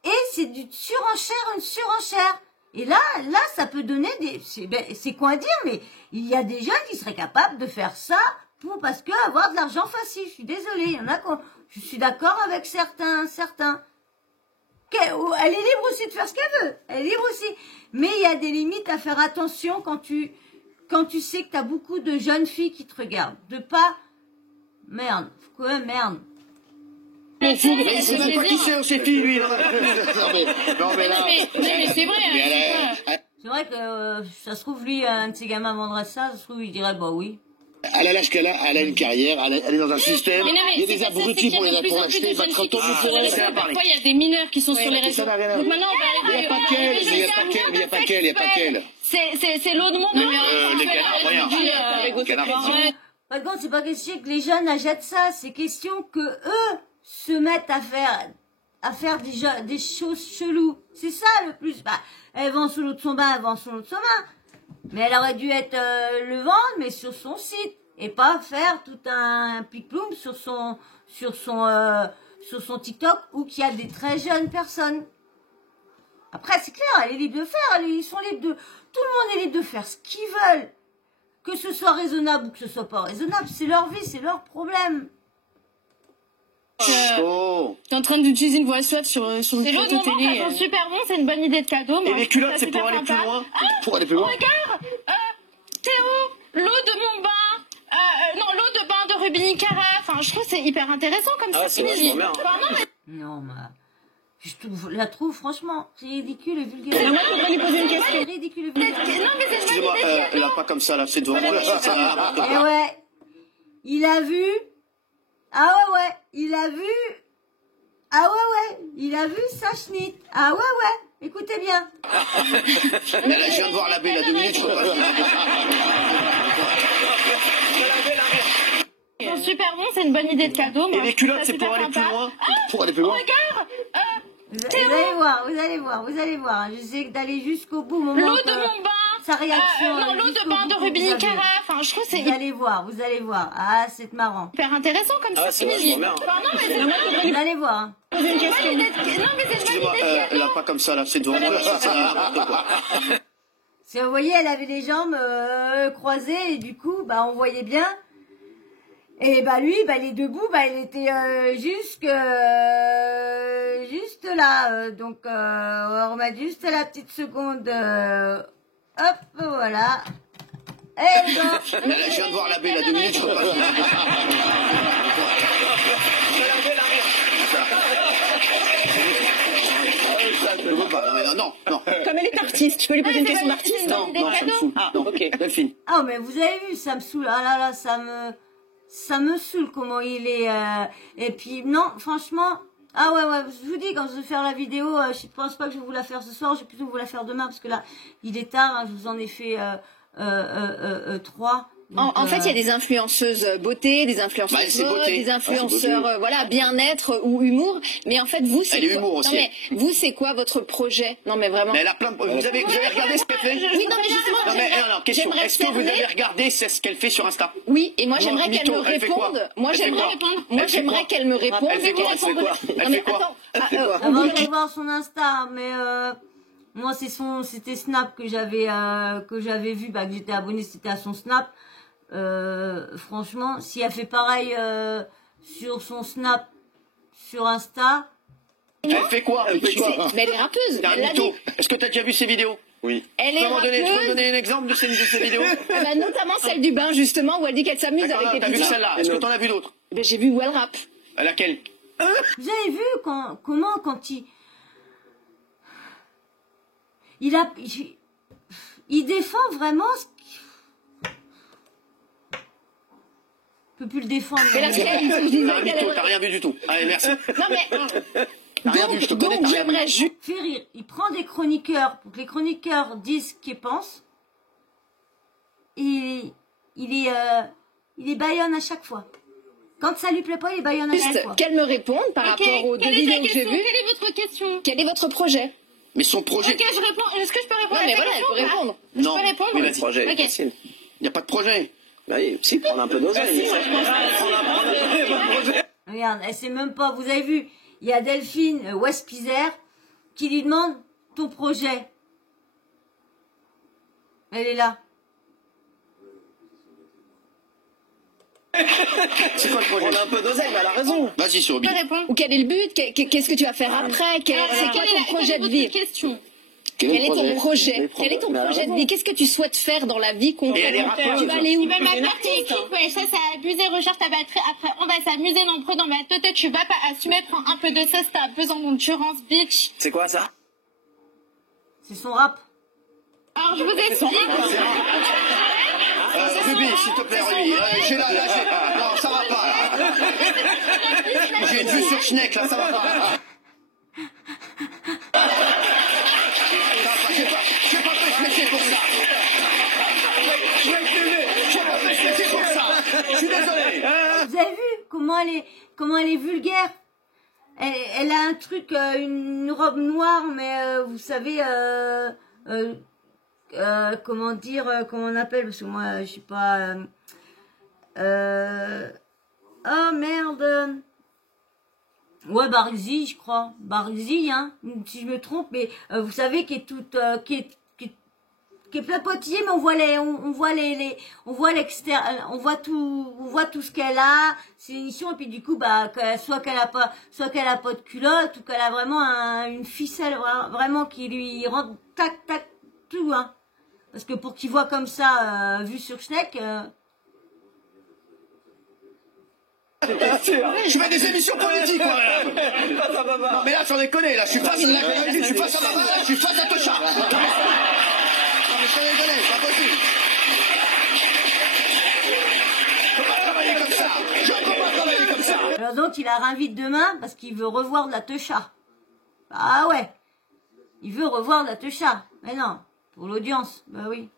Et c'est une surenchère. Et là, ça peut donner c'est quoi dire, mais il y a des jeunes qui seraient capables de faire ça parce que avoir de l'argent facile. Je suis désolée, il y en a je suis d'accord avec certains. Elle est libre aussi de faire ce qu'elle veut. Elle est libre aussi. Mais il y a des limites à faire attention quand tu sais que t'as beaucoup de jeunes filles qui te regardent. De pas, merde. Mais c'est même pas qui c'est, ces filles, lui. Non, mais là. Mais c'est vrai. C'est vrai que, ça se trouve, lui, un de ses gamins vendrait ça se trouve, il dirait, bah oui. Elle a l'âge qu'elle a, elle a une carrière, elle est dans un système, il y a des abrutis pour l'acheter, pas trop tôt pour elle. Parfois, il y a des mineurs qui sont sur les réseaux. Donc maintenant, il n'y a pas qu'elle. C'est l'eau de mon bain. Les canards, rien. Par contre, c'est pas question que les jeunes achètent ça, c'est question que eux se mettent à faire des choses cheloues. C'est ça le plus. Bah, elle vend sous l'eau de son bain, elle vend sous l'eau de son bain. Mais elle aurait dû être le vendre, mais sur son site. Et pas faire tout un pic-ploum sur son TikTok où qu'il y a des très jeunes personnes. Après, c'est clair, elle est libre de faire, ils sont libres de... Tout le monde est libre de faire ce qu'ils veulent. Que ce soit raisonnable ou que ce soit pas raisonnable, c'est leur vie, c'est leur problème. T'es en train d'utiliser une voix suave sur le plateau télé. Ça sent super bon, c'est une bonne idée de cadeau. Et les culottes, c'est pour aller plus loin. Pour aller plus loin. Regarde, Théo, l'eau de mon bain. Non, l'eau de bain de Ruby Cara. Enfin, je trouve que c'est hyper intéressant comme ça. C'est vachement bien. Non, mais... Je la trouve, franchement, c'est ridicule et vulgaire. Et moi, je voudrais lui poser une question. C'est ridicule et vulgaire. Non, mais c'est une bonne Excusez-moi, idée. là, pas comme ça, là, c'est devant moi, là, Et ouais, il a vu... Ah ouais, il a vu... Ah ouais, il a vu sa schnitt. Ah ouais, écoutez bien. Mais là, je viens de voir l'abbé, là, 2 minutes, je peux pas le Ils sont super bons, c'est une bonne idée de cadeau. Et les culottes, c'est pour aller plus loin. Pour aller plus loin. Regarde, Vous allez voir. J'essaie d'aller jusqu'au bout. l'eau de mon bain. Sa réaction. Non, l'eau de bain de Ruby Cara. Enfin, je trouve que c'est Vous allez voir. Ah, c'est marrant. hyper intéressant comme ça. c'est vachement bien. Non, mais c'est une bonne idée. Vous allez voir. Hein. Non, mais c'est une bonne idée de Excusez-moi, là, pas comme ça, là, c'est devant moi, là, Si vous voyez, elle avait les jambes croisées et du coup, bah, on voyait bien. Et bah lui, bah il est debout, bah il était juste là. Donc on va remettre juste la petite seconde. Hop, voilà. Et bon. Mais là, je viens de voir l'abbé, là, 2 minutes, je peux pas le Non. Comme elle est artiste, je peux lui poser une question d'artiste? Non, ça me saoule. Ah, ok, Delphine. Ah mais vous avez vu, ça me saoule. Ah là là, ça me saoule comment il est. Et puis non, franchement. Ah ouais, je vous dis, quand je vais faire la vidéo, je pense pas que je vais vous la faire ce soir, je vais plutôt vous la faire demain, parce que là, il est tard, hein, je vous en ai fait 3. En fait, il y a des influenceuses beauté, des influenceurs mode, des influenceurs voilà bien-être ou humour. Mais en fait, vous, c'est quoi? Humour aussi. Non, mais vous, c'est quoi votre projet? Non, mais vraiment. Mais elle a plein de... Vous avez regardé ce qu'elle fait? Oui, non, mais justement. Non, mais alors, question. Est-ce que vous avez regardé ce qu'elle fait sur Insta? Oui, et moi, j'aimerais qu'elle me elle fait quoi? réponde. Moi, Elle fait j'aimerais quoi? répondre. Moi, j'aimerais qu'elle me réponde. Elle fait quoi? Elle fait quoi? Elle fait quoi? Elle fait quoi? Avant de voir son Insta, mais moi c'était Snap que j'avais vu, bah que j'étais abonnée, c'était à son Snap. Franchement, si elle fait pareil sur son Snap, sur Insta. Elle fait quoi? Mais elle est rappeuse. Elle l'a dit. Est-ce que tu as déjà vu ses vidéos? Oui. Elle est rappeuse. Tu peux me donner un exemple de ces vidéos? Bah, notamment celle du bain, justement, où elle dit qu'elle s'amuse avec les T'as vu petits. celle-là? Est-ce que t'en as vu d'autres? Ben, j'ai vu où elle rappe. Laquelle? Vous avez vu quand il défend vraiment ce qu'il... Je peux plus le défendre. Mais là, T'as rien vu du tout. Allez, merci. non, mais. T'as rien vu, je te connais. Donc, j'aimerais juste. Fait rire. Il prend des chroniqueurs pour que les chroniqueurs disent ce qu'ils pensent. Et il est baïonne à chaque fois. Quand ça lui plaît pas, il est baïonne à chaque fois. Qu'elle me réponde par rapport aux deux vidéos que j'ai vues. Quelle est votre question? Quel est votre projet? Mais son projet... Ok, je réponds. Est-ce que je peux répondre Non, à mais ta voilà, elle question, peut répondre. Je peux répondre? Oui, vas-y. Projet, Ok. facile. Il n'y a pas de projet. Bah oui, si, prendre un peu d'oseille. Regarde, elle sait même pas. Vous avez vu, il y a Delphine Westpizer qui lui demande ton projet. Elle est là. C'est quoi le projet? Prendre un peu d'oseille, mais elle a raison. Vas-y, sur Je peux répondre? Ou quel est le but? Qu'est-ce que tu vas faire après? C'est quoi ton projet de vie? Question. Quel est ton projet? Quel est ton projet de vie? Qu'est-ce que tu souhaites faire dans la vie concrètement? Tu vas aller où? Tu vas m'apporter équipe, ouais, ça a abusé, recharge ta batterie, après on va s'amuser dans le pro, dans ma tête, tu vas pas assumer, prends un peu de cesse, t'as besoin d'endurance, bitch. C'est quoi ça? C'est son rap. Alors je vous explique. Ruby, s'il te plaît, Ruby. J'ai là, non, ça va pas, là. J'ai une vue sur Schneck, là, ça va pas. J'ai pas fait ce métier pour ça. J'ai pas fait ce métier pour ça. Je suis comment elle est vulgaire. Elle a un truc, une robe noire, mais vous savez, comment dire, comment on appelle, parce que moi, je sais pas. Oh merde. Ouais, Barzi, je crois. Barzi, hein, si je me trompe, mais vous savez, qui est toute, qui est plapotillée, mais on voit l'extérieur, on voit tout ce qu'elle a, ses émissions, et puis du coup, bah, soit qu'elle a pas de culotte, ou qu'elle a vraiment une ficelle, vraiment, qui lui rentre tac, tac, tout, hein. Parce que pour qu'il voit comme ça, vu sur Schneck, je fais des émissions politiques, moi, là. Non, mais là, j'en ai connu, là. Je suis face à Baba, là, je suis face à Tocha. Non, mais je suis désolé, c'est pas possible. Je peux pas travailler comme ça. Je peux pas travailler comme ça. Alors donc, il la réinvite demain, parce qu'il veut revoir de la Tocha. Ah ouais. Il veut revoir de la Tocha. Mais non. Pour l'audience. Bah oui.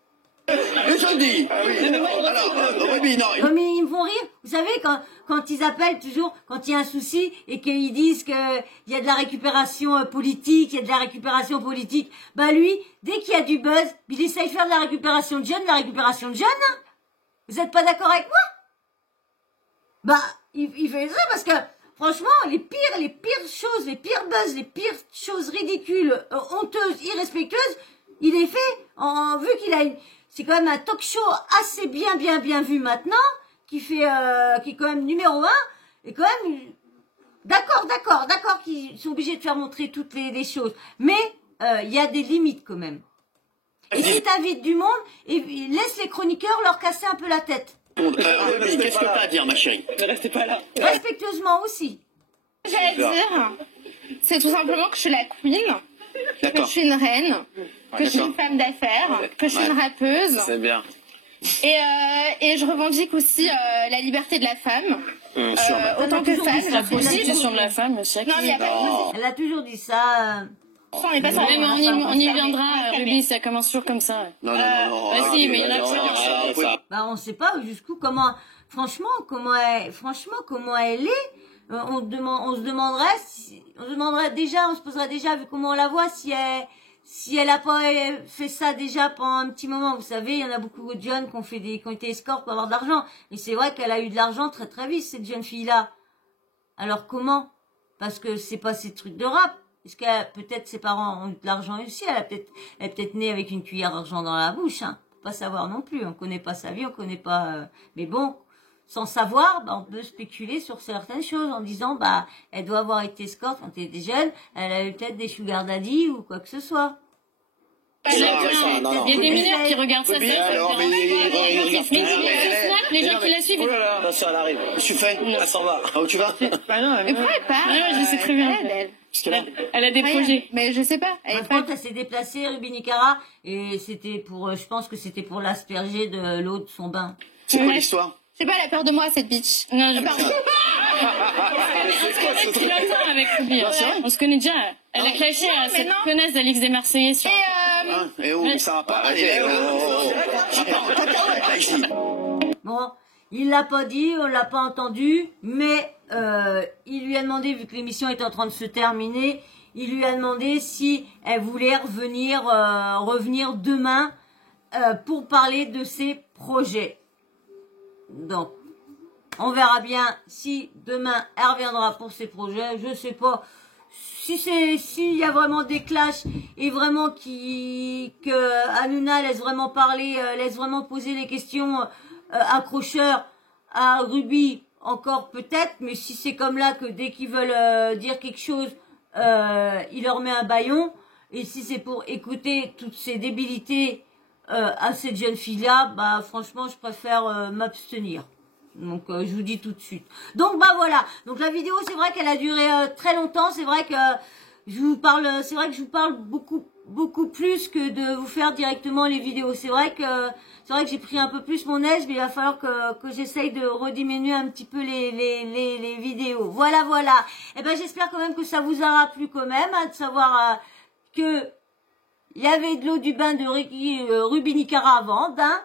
Mais je le dis. Alors, Ruby, non. Non, mais ils me font rire. Vous savez, quand ils appellent toujours, quand il y a un souci, et qu'ils disent qu'il y a de la récupération politique, il y a de la récupération politique, bah lui, dès qu'il y a du buzz, il essaye de faire de la récupération de jeunes, hein. Vous êtes pas d'accord avec moi? Bah, il fait ça parce que, franchement, les pires choses, les pires buzz, les pires choses ridicules, honteuses, irrespectueuses, il est fait, vu qu'il a c'est quand même un talk show assez bien vu maintenant, qui est quand même numéro 1, et quand même, d'accord qu'ils sont obligés de faire montrer toutes les choses, mais il y a des limites quand même. Et si t'invites du monde, et laisse les chroniqueurs leur casser un peu la tête. Qu'est-ce que t'as à dire, ma chérie? Ne restez pas là. Respectueusement aussi. J'allais dire, c'est tout simplement que je suis la queen, que je suis une reine, que je suis une femme d'affaires, que je suis une rappeuse. C'est bien. Et je revendique aussi la liberté de la femme. Autant que femme, La prostitution de la femme, c'est non, mais il n'y a pas de prostitution. Elle a toujours dit ça. On n'est pas sur on y viendra, Ruby, ça commence toujours comme ça. Non. Si, mais il y en a plusieurs. Bah, on sait pas jusqu'où, franchement, comment elle est. On se demanderait déjà, on se poserait déjà, vu comment on la voit, si elle a pas fait ça déjà pendant un petit moment. Vous savez, il y en a beaucoup de jeunes qui ont été escortes pour avoir de l'argent. Et c'est vrai qu'elle a eu de l'argent très très vite, cette jeune fille-là. Alors comment? Parce que c'est pas ces trucs de rap. Est-ce que peut-être ses parents ont eu de l'argent aussi? Elle est peut-être née avec une cuillère d'argent dans la bouche, hein. Faut pas savoir non plus. On connaît pas sa vie, on connaît pas, mais bon. Sans savoir, bah, on peut spéculer sur certaines choses en disant, bah, elle doit avoir été escorte quand elle était jeune, elle a eu peut-être des sugar daddy ou quoi que ce soit. Il y a des mineurs qui regardent ça. Les gens qui la suivent. Oh là là, attention, elle arrive. Je suis fait, elle s'en va. Où tu vas? Bah non, Mais pourquoi elle part? je sais très bien. Elle a des projets. Mais je sais pas. Par contre, elle s'est déplacée, Ruby Nicara, et c'était je pense que c'était pour l'asperger de l'eau de son bain. C'est quoi l'histoire? Je sais pas, elle a peur de moi, cette bitch. Non, je pense depuis longtemps avec Ruby. On se connaît déjà. Elle a clashé à cette connasse d'Alix des Marseillais sur... Et oh, ça va pas. Allez, Bon, il l'a pas dit, on l'a pas entendu, mais il lui a demandé, vu que l'émission était en train de se terminer, il lui a demandé si elle voulait revenir demain pour parler de ses projets. Donc, on verra bien si demain elle reviendra pour ses projets. Je sais pas s'il y a vraiment des clashs et vraiment que Hanouna laisse vraiment parler, laisse vraiment poser les questions accrocheurs à Ruby, encore peut-être, mais si c'est comme là que dès qu'ils veulent dire quelque chose, il leur met un bâillon, et si c'est pour écouter toutes ces débilités à cette jeune fille-là, bah franchement, je préfère m'abstenir. Donc je vous dis tout de suite. Donc bah voilà. Donc la vidéo, c'est vrai qu'elle a duré très longtemps. C'est vrai que je vous parle beaucoup plus que de vous faire directement les vidéos. C'est vrai que j'ai pris un peu plus mon aise, mais il va falloir que j'essaye de rediminuer un petit peu les vidéos. Voilà. Et ben j'espère quand même que ça vous aura plu quand même, hein, de savoir que il y avait de l'eau du bain de Ruby Nicara à vendre, hein.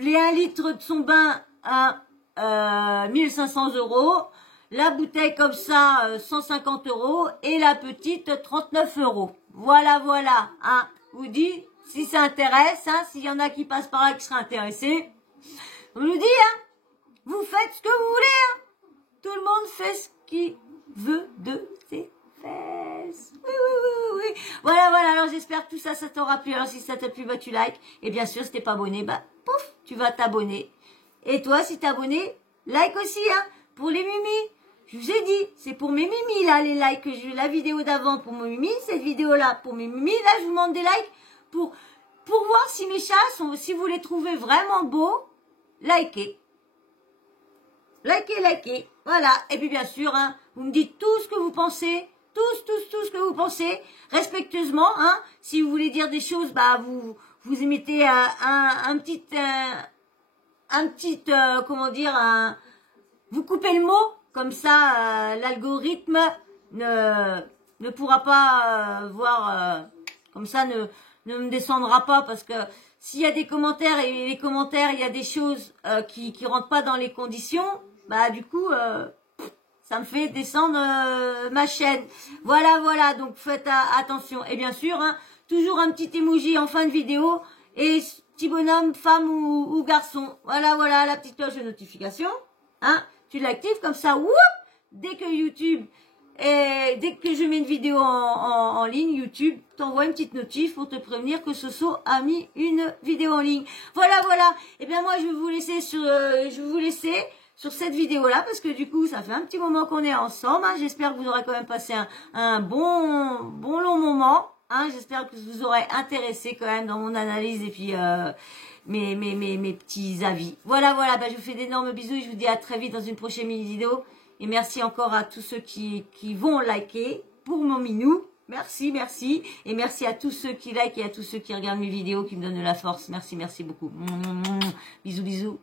Les 1 litre de son bain à 1500 €. La bouteille comme ça, 150 € et la petite 39 €. Voilà, voilà. Hein. Vous dites, si ça intéresse, hein, s'il y en a qui passent par là qui seraient intéressés, on nous dit, hein, vous faites ce que vous voulez. Hein. Tout le monde fait ce qu'il veut de ses fesses. Oui, oui, oui, oui, oui. Voilà, voilà. Alors j'espère que tout ça, ça t'aura plu. Alors si ça t'a plu, bah tu likes. Et bien sûr, si t'es pas abonné, bah pouf, tu vas t'abonner. Et toi, si t'es abonné, like aussi, hein, pour les mimis. Je vous ai dit, c'est pour mes mimis, là, les likes. La vidéo d'avant pour mes mimis, cette vidéo-là pour mes mimis. Là, je vous demande des likes pour voir si mes chats sont, si vous les trouvez vraiment beaux, likez. Likez, likez. Voilà. Et puis, bien sûr, hein, vous me dites tout ce que vous pensez. Tout ce que vous pensez. Respectueusement, hein. Si vous voulez dire des choses, bah, vous émettez un petit, comment dire, vous coupez le mot. Comme ça, l'algorithme ne pourra pas voir, comme ça ne me descendra pas, parce que s'il y a des commentaires et les commentaires, il y a des choses qui rentrent pas dans les conditions, bah du coup, ça me fait descendre ma chaîne. Voilà, voilà, donc faites attention. Et bien sûr, hein, toujours un petit emoji en fin de vidéo et petit bonhomme, femme ou garçon. Voilà, voilà, la petite cloche de notification, hein. Tu l'actives comme ça, whoop, dès que YouTube, dès que je mets une vidéo en ligne, YouTube t'envoie une petite notif pour te prévenir que Soso a mis une vidéo en ligne. Voilà, voilà. Et bien moi, je vais vous laisser sur cette vidéo-là, parce que du coup, ça fait un petit moment qu'on est ensemble. Hein. J'espère que vous aurez quand même passé un bon long moment. Hein. J'espère que vous aurez intéressé quand même dans mon analyse et puis mes petits avis. Voilà, voilà, bah, je vous fais d'énormes bisous et je vous dis à très vite dans une prochaine vidéo. Et merci encore à tous ceux qui vont liker pour mon minou. Merci, merci. Et merci à tous ceux qui likent et à tous ceux qui regardent mes vidéos, qui me donnent de la force. Merci, merci beaucoup. Bisous, bisous.